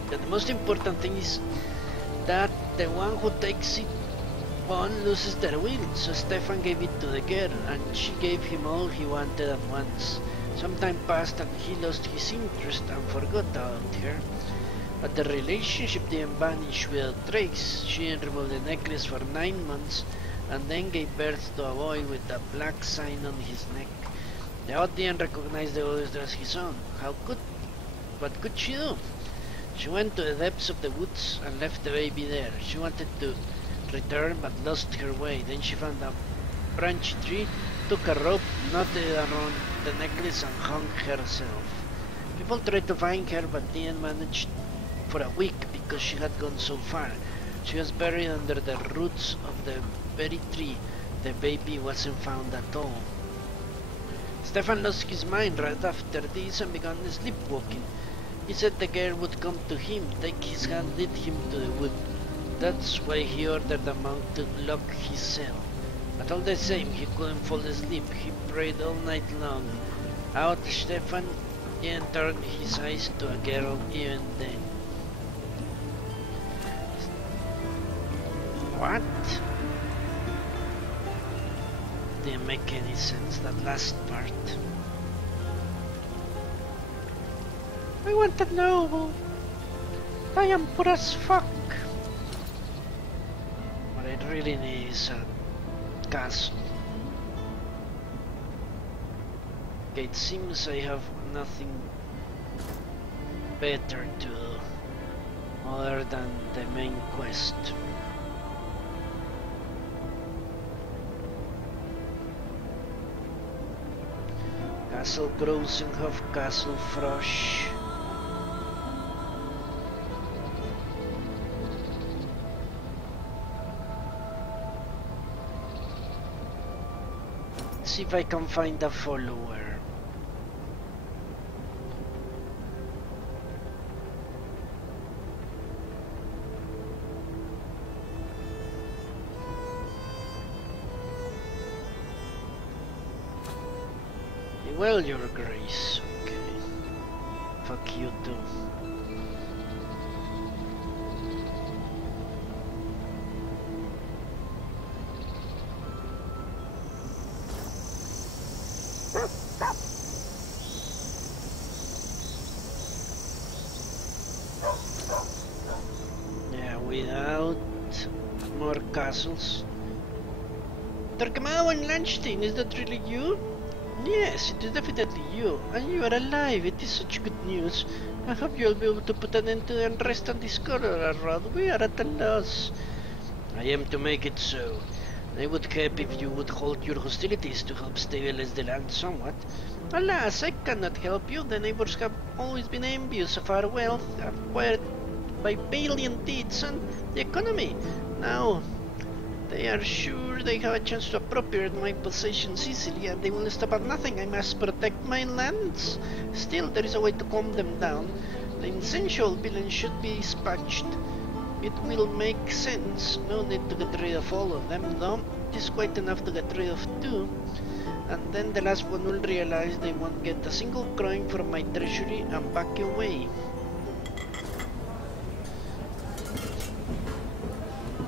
But the most important thing is that the one who takes it on loses their will, so Stefan gave it to the girl, and she gave him all he wanted at once. Some time passed and he lost his interest and forgot about her. But the relationship didn't vanish without trace. She removed the necklace for 9 months and then gave birth to a boy with a black sign on his neck. The odd didn't recognize the others as his own. What could she do? She went to the depths of the woods and left the baby there. She wanted to return but lost her way. Then she found a branch tree, took a rope, knotted it around the necklace and hung herself. People tried to find her but didn't manage for a week because she had gone so far. She was buried under the roots of the very tree. The baby wasn't found at all. Stefan lost his mind right after this and began sleepwalking. He said the girl would come to him, take his hand, lead him to the wood. That's why he ordered the monk to lock his cell. But all the same, he couldn't fall asleep. He prayed all night long. Out, Stefan didn't turn his eyes to a girl even then. What? Didn't make any sense, that last part. I want to know. I am poor as fuck. What I really need is a castle. Okay, it seems I have nothing better to do other than the main quest. Castle Grosenhof, Castle Frosch. See if I can find a follower. Well, your grace. Okay. Fuck you too. Yeah, without more castles. Darkmao and Lahnstein, is that really you? Yes, it is definitely you, and you are alive. It is such good news. I hope you will be able to put an end to the unrest and discord around. We are at a loss. I am to make it so. I would help if you would halt your hostilities to help stabilize the land somewhat. Alas, I cannot help you. The neighbors have always been envious of our wealth acquired by valiant deeds and the economy. Now, they are sure they have a chance to appropriate my possessions easily, and they will stop at nothing. I must protect my lands. Still, there is a way to calm them down. The insensual villain should be dispatched. It will make sense. No need to get rid of all of them, though. It is quite enough to get rid of 2. And then the last one will realize they won't get a single coin from my treasury and back away.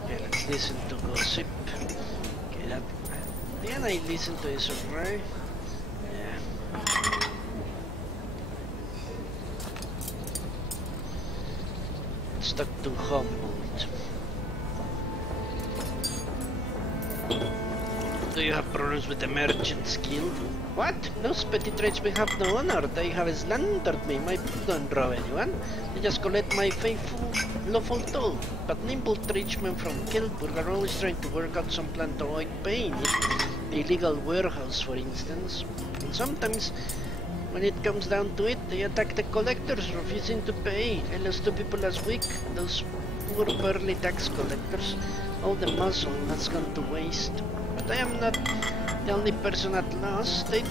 Okay, let's listen to gossip. Okay, that... Then I listen to this, alright? Yeah. Stuck to Humboldt. Do you have problems with the merchant's guild? What? Those petty trades we have no honor. They have slandered me. My people don't rob anyone. They just collect my faithful, lawful toll. But nimble tradesmen from Kelburg are always trying to work out some plan to avoid paying it. The illegal warehouse, for instance. And sometimes, when it comes down to it, they attack the collectors, refusing to pay. I lost 2 people last week. Those poor burly tax collectors. All the muscle has gone to waste. But I am not the only person at loss. They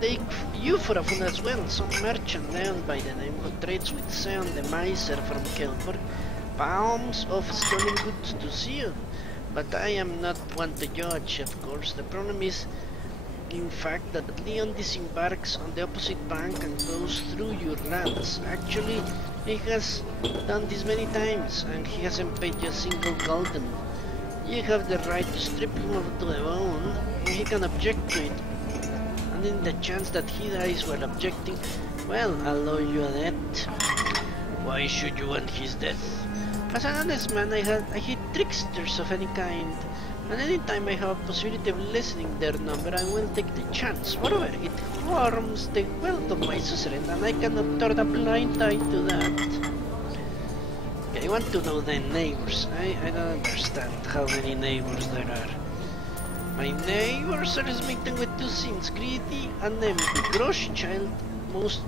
take you for a fool as well. Some merchant known by the name who trades with Seon the Miser from Kelberg palms off stolen goods to Zealot. But I am not one to judge, of course. The problem is, in fact, that Leon disembarks on the opposite bank and goes through your lands. Actually, he has done this many times, and he hasn't paid you a single golden. You have the right to strip him to the bone, and he can object to it. And in the chance that he dies while objecting, well, I'll owe you a debt. Why should you want his death? As an honest man, I hate tricksters of any kind. And anytime I have a possibility of lessening their number, I will take the chance. Moreover, it harms the wealth of my suzerain, and I cannot turn a blind eye to that. Okay, I want to know the neighbors. I don't understand how many neighbors there are. My neighbors are smitten with two sins, greedy and envy. Groschchild, most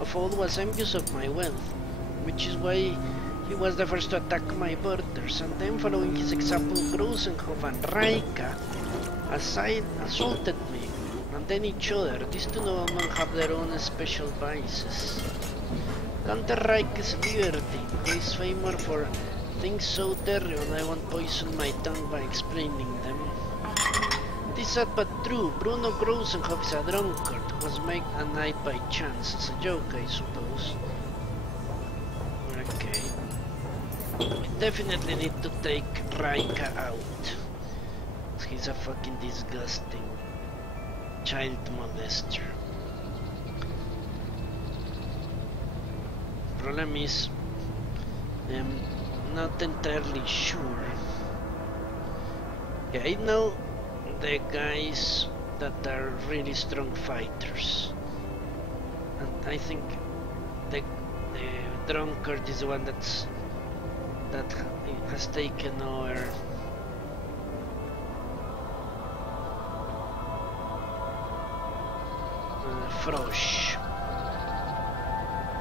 of all, was envious of my wealth, which is why he was the first to attack my borders, and then following his example, Grosenhof and Raika assaulted me, and then each other. These two noblemen have their own special vices. Counter Raika's liberty, who is famous for things so terrible I won't poison my tongue by explaining them. It is sad but true. Bruno Grosenhof is a drunkard who was made a knight by chance. It's a joke, I suppose. Okay. We definitely need to take Raika out. He's a fucking disgusting child molester. Problem is, I'm not entirely sure. Yeah, I know the guys that are really strong fighters, and I think the drunkard is the one that has taken over Frosch,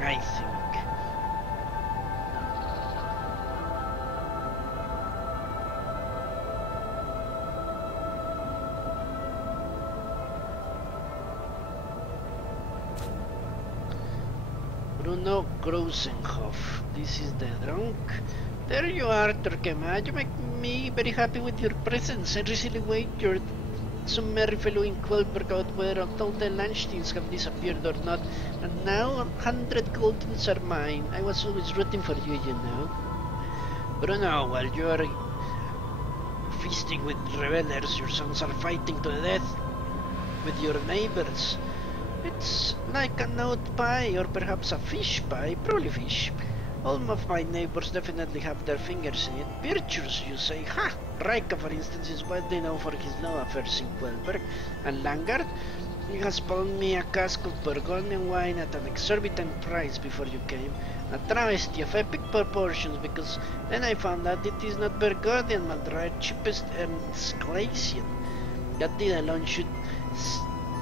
I think. Bruno Grosenhof. This is the drunk. There you are, Torquemada. You make me very happy with your presence. I recently wagered some merry fellow in Quelberg out whether all the Lahnsteins have disappeared or not, and now 100 goldens are mine. I was always rooting for you, you know. Bruno, while you are feasting with revelers, your sons are fighting to the death with your neighbors. It's like an oat pie, or perhaps a fish pie, probably fish. All of my neighbors definitely have their fingers in it. Virtues, you say? Ha! Raika, for instance, is widely known for his love affairs in Quelberg. And Langard? He has pawned me a cask of Burgundian wine at an exorbitant price before you came. A travesty of epic proportions, because then I found out it is not Burgundian, but the cheapest and Sclasian. That did alone should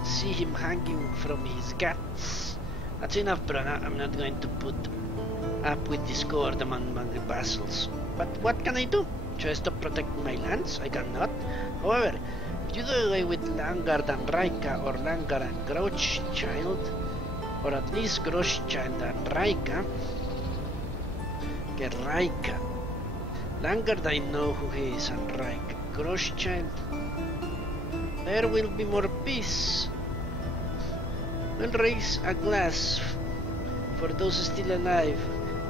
see him hanging from his guts. That's enough, Bruna. I'm not going to put up with discord among my vassals. But what can I do? Should I stop protecting my lands? I cannot. However, if you do away with Langard and Raika, or Langard and Groschchild, or at least Groschchild and Raika, get Raika. Langard, I know who he is, and Raika. Groschchild, there will be more peace. We'll raise a glass for those still alive,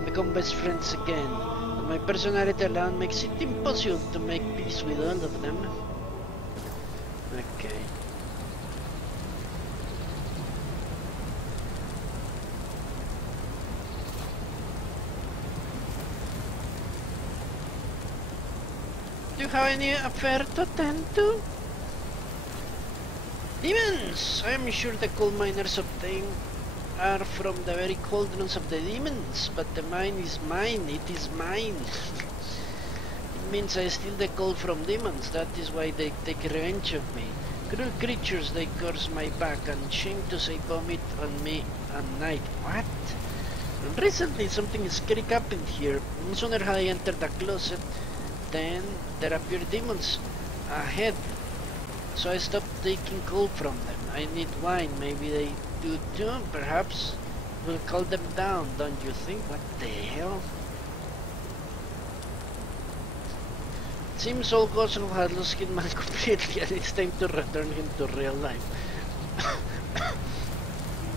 become best friends again. But my personality alone makes it impossible to make peace with all of them. Okay. Do you have any affair to attend to? Demons! I am sure the coal miners obtained are from the very cauldrons of the demons, but the mine is mine, it is mine. It means I steal the coal from demons, that is why they take revenge of me. Cruel creatures, they curse my back, and shame to say vomit on me at night. What? And recently something scary happened here. No sooner had I entered the closet, then there appeared demons ahead. So I stopped taking coal from them. I need wine. Maybe they do too. Perhaps we'll calm them down, don't you think? What the hell? Seems old Gosselin had lost his man completely and it's time to return him to real life.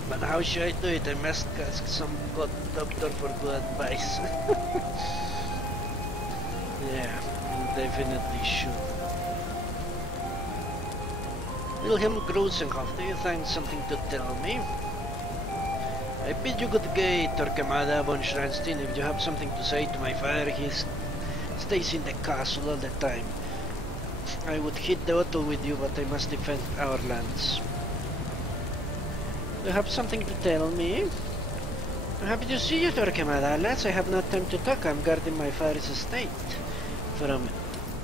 But how should I do it? I must ask some good doctor for good advice. Yeah, definitely should. Wilhelm Grusenhoff, do you find something to tell me? I bid you good day, Torquemada von Schranstein. If you have something to say to my father, he stays in the castle all the time. I would hit the battle with you, but I must defend our lands. You have something to tell me? I'm happy to see you, Torquemada. Alas, I have no time to talk. I'm guarding my father's estate from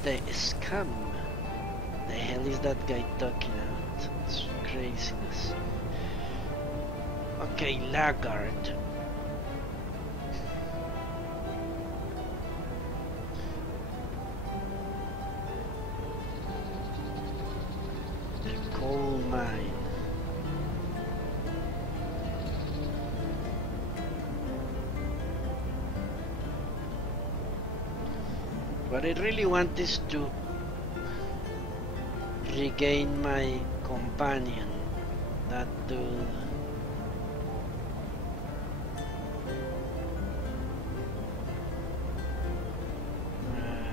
the scum. The hell is that guy talking about? It's craziness. Okay, laggard. The coal mine. What I really want is to regain my companion, that dude.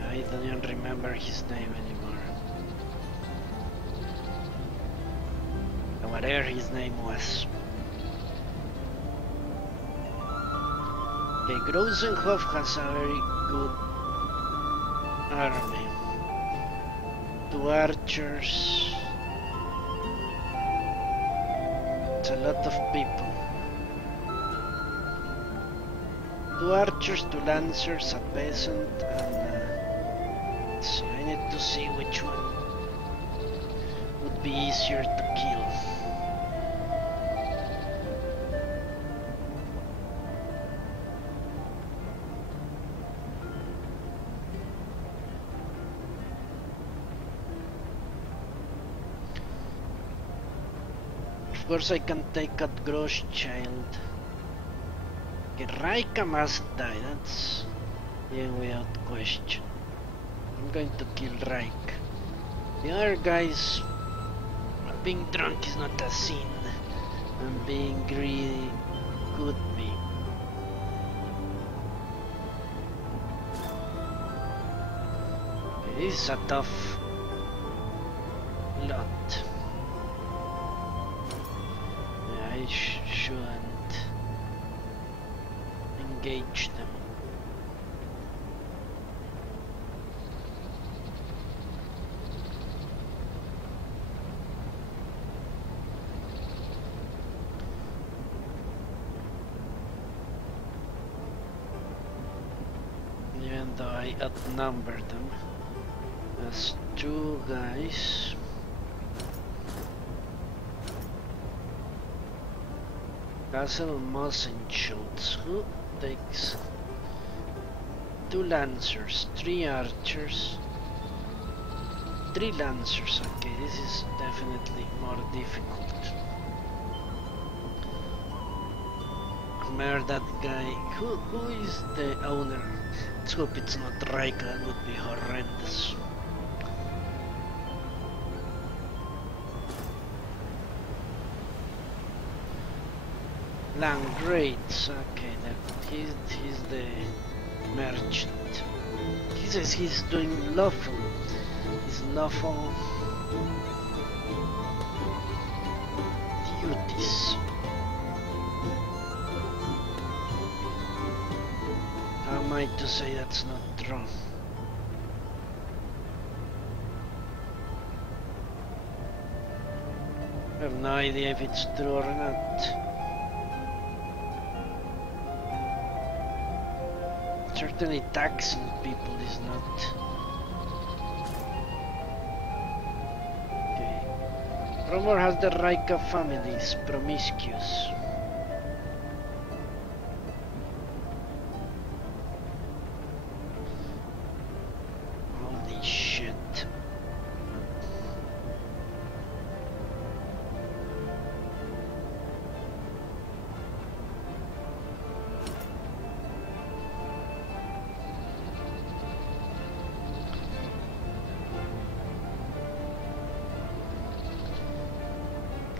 I don't even remember his name anymore. Whatever his name was. Okay, Grosenhoff has a very good army. 2 archers. It's a lot of people. 2 archers, 2 lancers, a peasant, and so I need to see which one would be easier to kill. Of course I can take out Groschchild. Raika must die, that's without question. I'm going to kill Raik. The other guys, being drunk is not a sin, and being greedy could be. Okay, this is a tough lot. I shouldn't engage them. Even though I outnumbered them as 2 guys. Castle Mosenschutz, who takes 2 lancers, 3 archers, 3 lancers. Okay, this is definitely more difficult. Remember that guy, who is the owner? Let's hope it's not Raika, that would be horrendous. Landgrades, okay, he's the merchant. He says he's doing lawful. His lawful duties. How am I to say that's not true? I have no idea if it's true or not. Certainly taxing people is not. Okay. Rumor has the Raika family is promiscuous. Holy shit.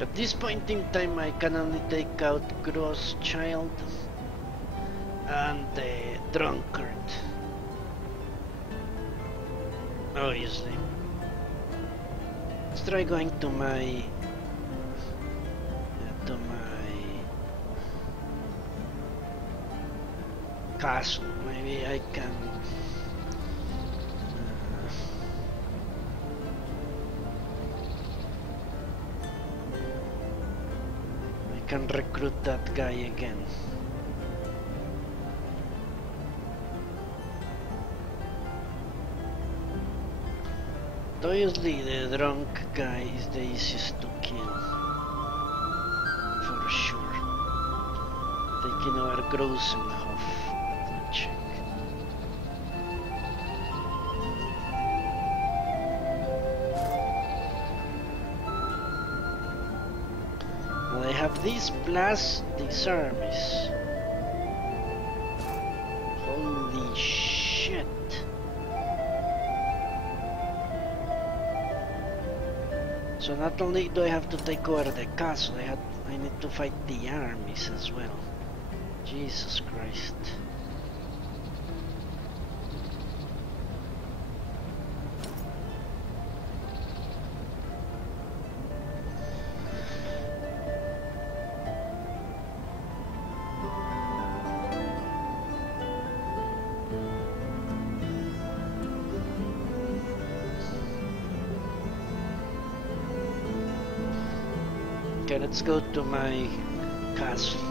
At this point in time, I can only take out Gross Child and the Drunkard. Obviously. Let's try going to my castle. Maybe I can recruit that guy again. Obviously the drunk guy is the easiest to kill, for sure. Taking over Grosenhof. Let me check. Well, they have these plus these armies. Holy shit. So not only do I have to take over the castle, I need to fight the armies as well. Jesus Christ. Okay, let's go to my castle.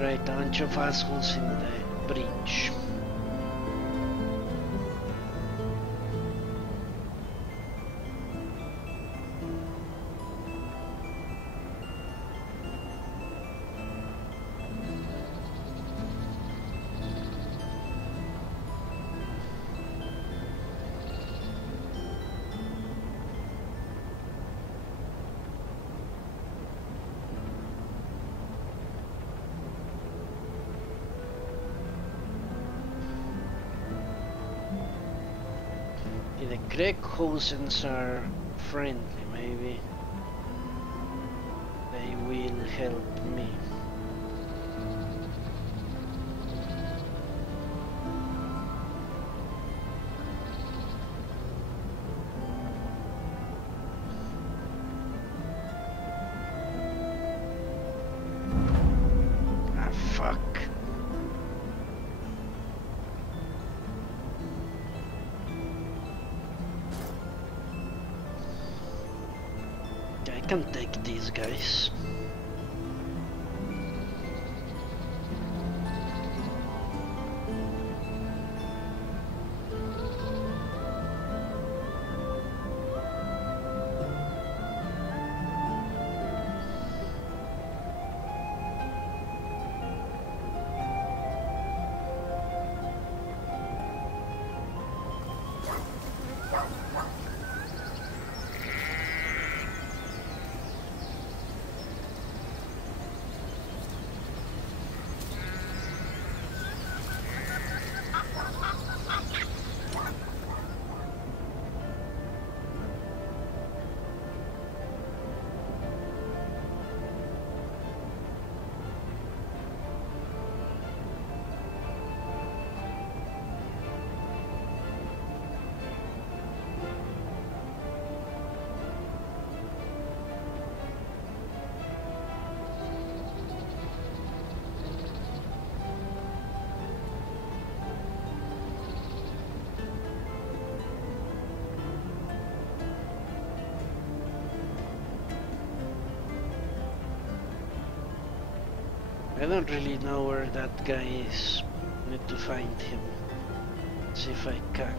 Right, a bunch of assholes in the breach. The Greckhosens are friendly, maybe they will help me. Ah, fuck. I can take these guys. I don't really know where that guy is. Need to find him. See if I can.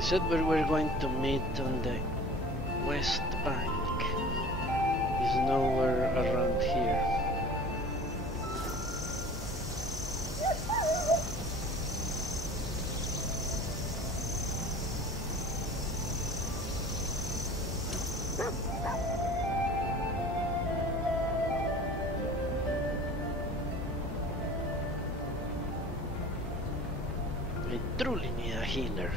He said we were going to meet on the west bank. He's nowhere around here. I truly need a healer.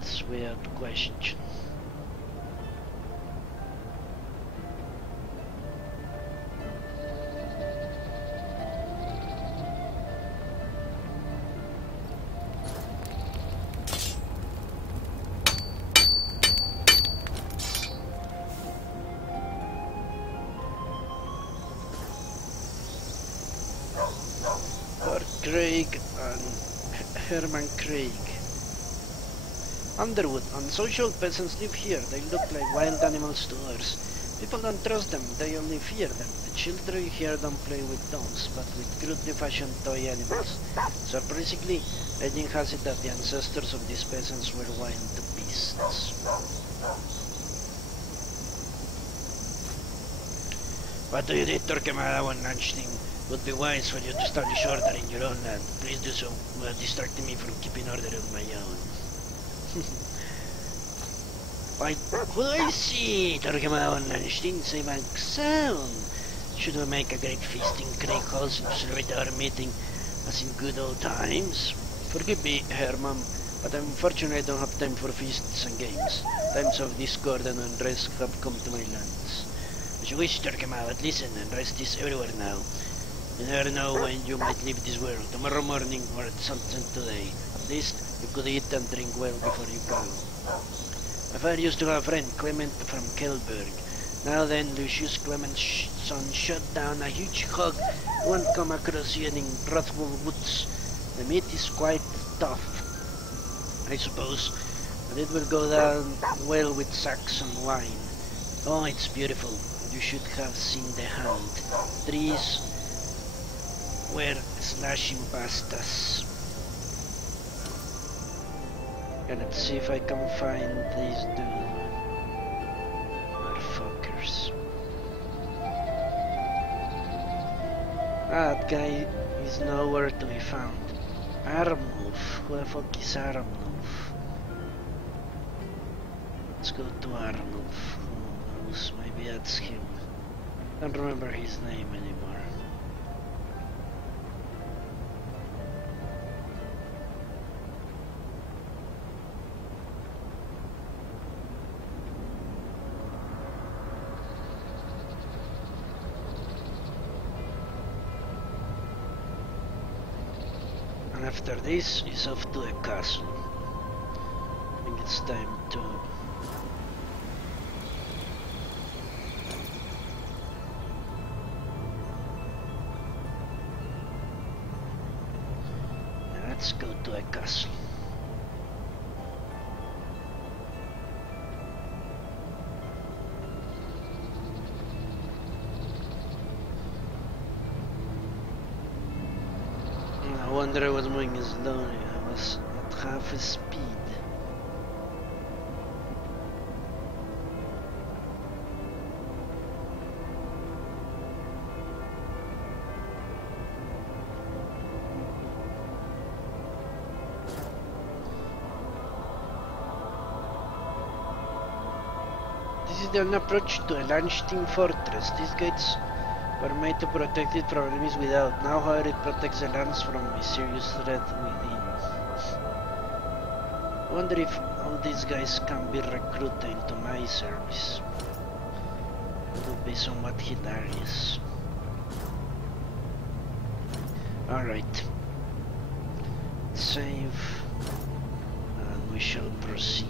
That's without question. Craig and Herman Craig. Underwood, unsocial peasants live here. They look like wild animals to us. People don't trust them, they only fear them. The children here don't play with dolls, but with crudely fashioned toy animals. Surprisingly, legend has it that the ancestors of these peasants were wild beasts. What do you do, Torquemada von Lahnstein? Would be wise for you to establish order in your own land. Please do so, while distracting me from keeping order on my own. Why, what do I see? Torquemada von Lahnstein, say back sound. Should we make a great feast in Craig Halls and celebrate our meeting as in good old times? Forgive me, Herman, but unfortunately I don't have time for feasts and games. Times of discord and unrest have come to my lands. As you wish, Torquemada, but listen, unrest is everywhere now. You never know when you might leave this world, tomorrow morning or at some time today. At least you could eat and drink well before you go. My father used to have a friend, Clement from Kelberg. Now then, Lucius Clement's son shot down a huge hog who won't come across yet in Rothwell Woods. The meat is quite tough, I suppose, but it will go down well with Saxon wine. Oh, it's beautiful. You should have seen the hunt. Trees were slashing past us. And let's see if I can find these dude. Motherfuckers. That guy is nowhere to be found. Armulf. Who the fuck is Armulf? Let's go to Arnulf. Who knows? Maybe that's him. Don't remember his name anymore. And after this, it's off to the castle. I think it's time to... Let's go to a castle. I wonder I was moving slowly. I was at half speed. This is the only approach to the Lahnstein fortress. These gates were made to protect it from enemies without. Now, however, it protects the lands from a serious threat within. I wonder if all these guys can be recruited into my service. It would be somewhat hilarious. Alright. Save. And we shall proceed.